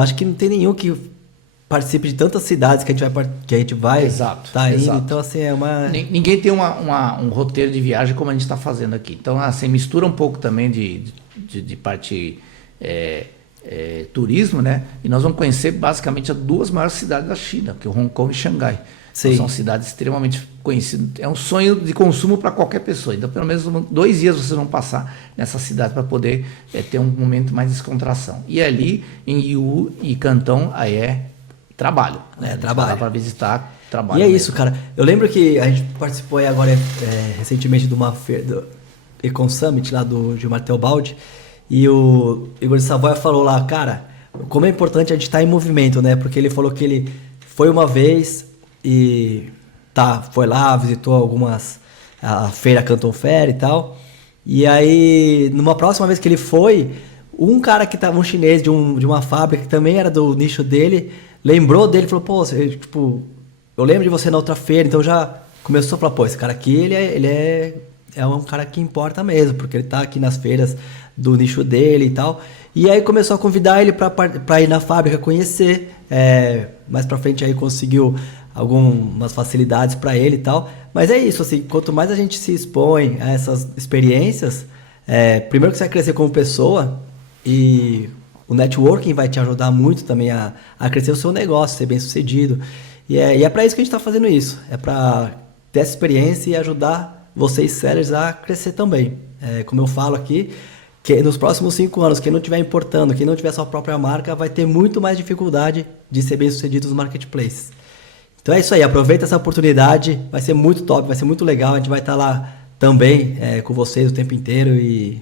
acho que não tem nenhum que participe de tantas cidades que a gente vai Exato. indo. Então, assim, Ninguém tem um roteiro de viagem como a gente está fazendo aqui. Então, assim, mistura um pouco também de parte turismo, né? E nós vamos conhecer basicamente as duas maiores cidades da China, que é Hong Kong e Xangai. Então, são cidades extremamente conhecidas. É um sonho de consumo para qualquer pessoa. Então, pelo menos 2 dias vocês vão passar nessa cidade para poder ter um momento mais de descontração. E ali, em Yiwu e Cantão, aí trabalho. Né? Trabalho. Para visitar, trabalho. E é isso, cara. Eu lembro que a gente participou aí agora recentemente de uma feira do Econ Summit lá do Gilmar Teobaldi. E o Igor de Savoia falou lá, cara, como é importante a gente estar em movimento, né? Porque ele falou que ele foi uma vez e foi lá, visitou a feira Canton Fair e tal. E aí, numa próxima vez que ele foi, um cara que tava, um chinês de uma fábrica que também era do nicho dele, lembrou dele e falou, pô, eu lembro de você na outra feira, então já começou a falar, pô, esse cara aqui, ele é um cara que importa mesmo, porque ele tá aqui nas feiras do nicho dele e tal. E aí começou a convidar ele para ir na fábrica conhecer. Mais pra frente aí conseguiu algumas facilidades para ele e tal. Mas é isso, assim, quanto mais a gente se expõe a essas experiências, primeiro que você vai crescer como pessoa e o networking vai te ajudar muito também a crescer o seu negócio, ser bem sucedido. E é para isso que a gente está fazendo isso. É para ter essa experiência e ajudar vocês sellers a crescer também. Como eu falo aqui, que nos próximos 5 anos, quem não estiver importando, quem não tiver sua própria marca, vai ter muito mais dificuldade de ser bem sucedido nos marketplaces. Então é isso aí, aproveita essa oportunidade, vai ser muito top, vai ser muito legal, a gente vai estar lá também com vocês o tempo inteiro e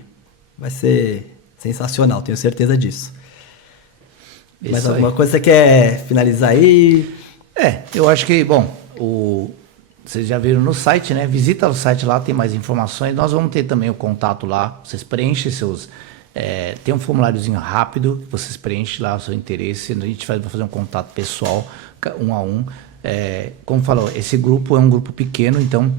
vai ser sensacional, tenho certeza disso. Isso Mais aí. alguma coisa você quer finalizar aí? Eu acho que, vocês já viram no site, né? Visita o site lá, tem mais informações. Nós vamos ter também o contato lá, vocês preenchem seus... tem um formuláriozinho rápido, vocês preenchem lá o seu interesse, a gente vai fazer um contato pessoal, 1 a 1. Como falou, esse grupo é um grupo pequeno, então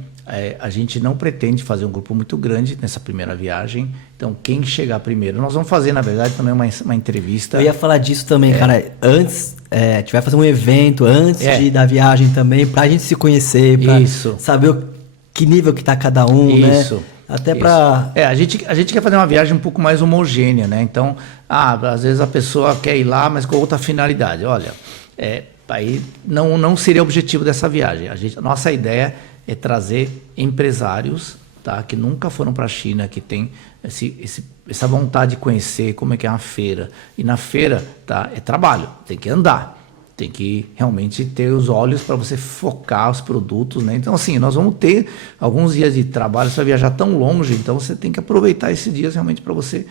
a gente não pretende fazer um grupo muito grande nessa primeira viagem. Então, quem chegar primeiro, nós vamos fazer, na verdade, também uma entrevista. Eu ia falar disso também, cara. Antes, a gente vai fazer um evento antes da viagem também, pra gente se conhecer, pra saber que nível que tá cada um, né? Até para... a gente quer fazer uma viagem um pouco mais homogênea, né? Então, às vezes a pessoa quer ir lá, mas com outra finalidade. Olha, aí não seria o objetivo dessa viagem. A nossa ideia é trazer empresários, tá, que nunca foram para a China, que tem essa vontade de conhecer como é que é uma feira. E na feira, tá, é trabalho, tem que andar, tem que realmente ter os olhos para você focar os produtos, né? Então, assim, nós vamos ter alguns dias de trabalho, você vai viajar tão longe, então você tem que aproveitar esses dias realmente para você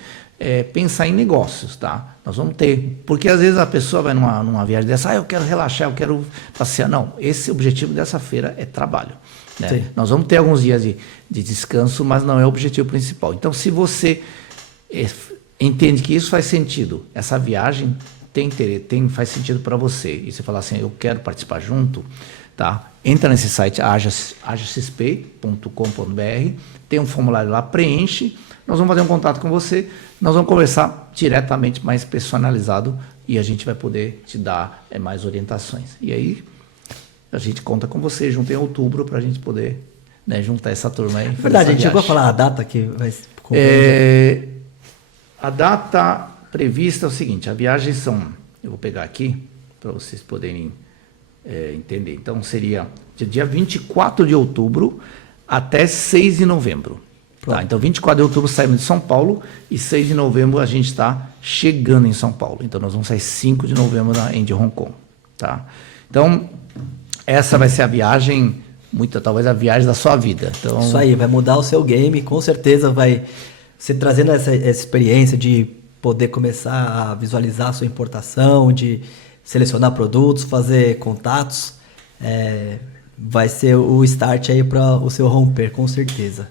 pensar em negócios, tá? Nós vamos ter, porque às vezes a pessoa vai numa viagem dessa, eu quero relaxar, eu quero passear. Não, esse objetivo dessa feira é trabalho, né? Nós vamos ter alguns dias de descanso, mas não é o objetivo principal. Então, se você entende que isso faz sentido, essa viagem faz sentido para você, e você falar assim, eu quero participar junto, tá? Entra nesse site ajaxp.com.br, tem um formulário lá, preenche, nós vamos fazer um contato com você, nós vamos conversar diretamente, mais personalizado, e a gente vai poder te dar mais orientações. E aí a gente conta com você junto em outubro para a gente poder, né, juntar essa turma aí. Verdade, a gente chegou a falar a data que vai ser. A data prevista é o seguinte, a viagem são, eu vou pegar aqui para vocês poderem entender. Então seria de dia 24 de outubro até 6 de novembro. Tá, então 24 de outubro saímos de São Paulo e 6 de novembro a gente está chegando em São Paulo. Então nós vamos sair 5 de novembro de Hong Kong. Tá? Então essa vai ser a viagem, talvez a viagem da sua vida. Então, isso aí, vai mudar o seu game, com certeza vai você trazendo essa experiência de poder começar a visualizar a sua importação, de selecionar produtos, fazer contatos, vai ser o start aí para o seu romper, com certeza.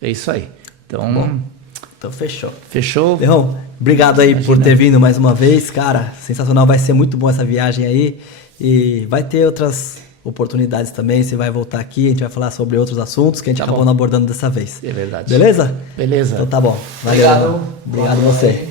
É isso aí. Então fechou. Fechou? Ferrão, obrigado aí por ter vindo mais uma vez, cara. Sensacional, vai ser muito bom essa viagem aí. E vai ter outras oportunidades também. Você vai voltar aqui, a gente vai falar sobre outros assuntos que a gente acabou não abordando dessa vez. É verdade. Beleza? Beleza. Então tá bom. Valeu. Obrigado a você.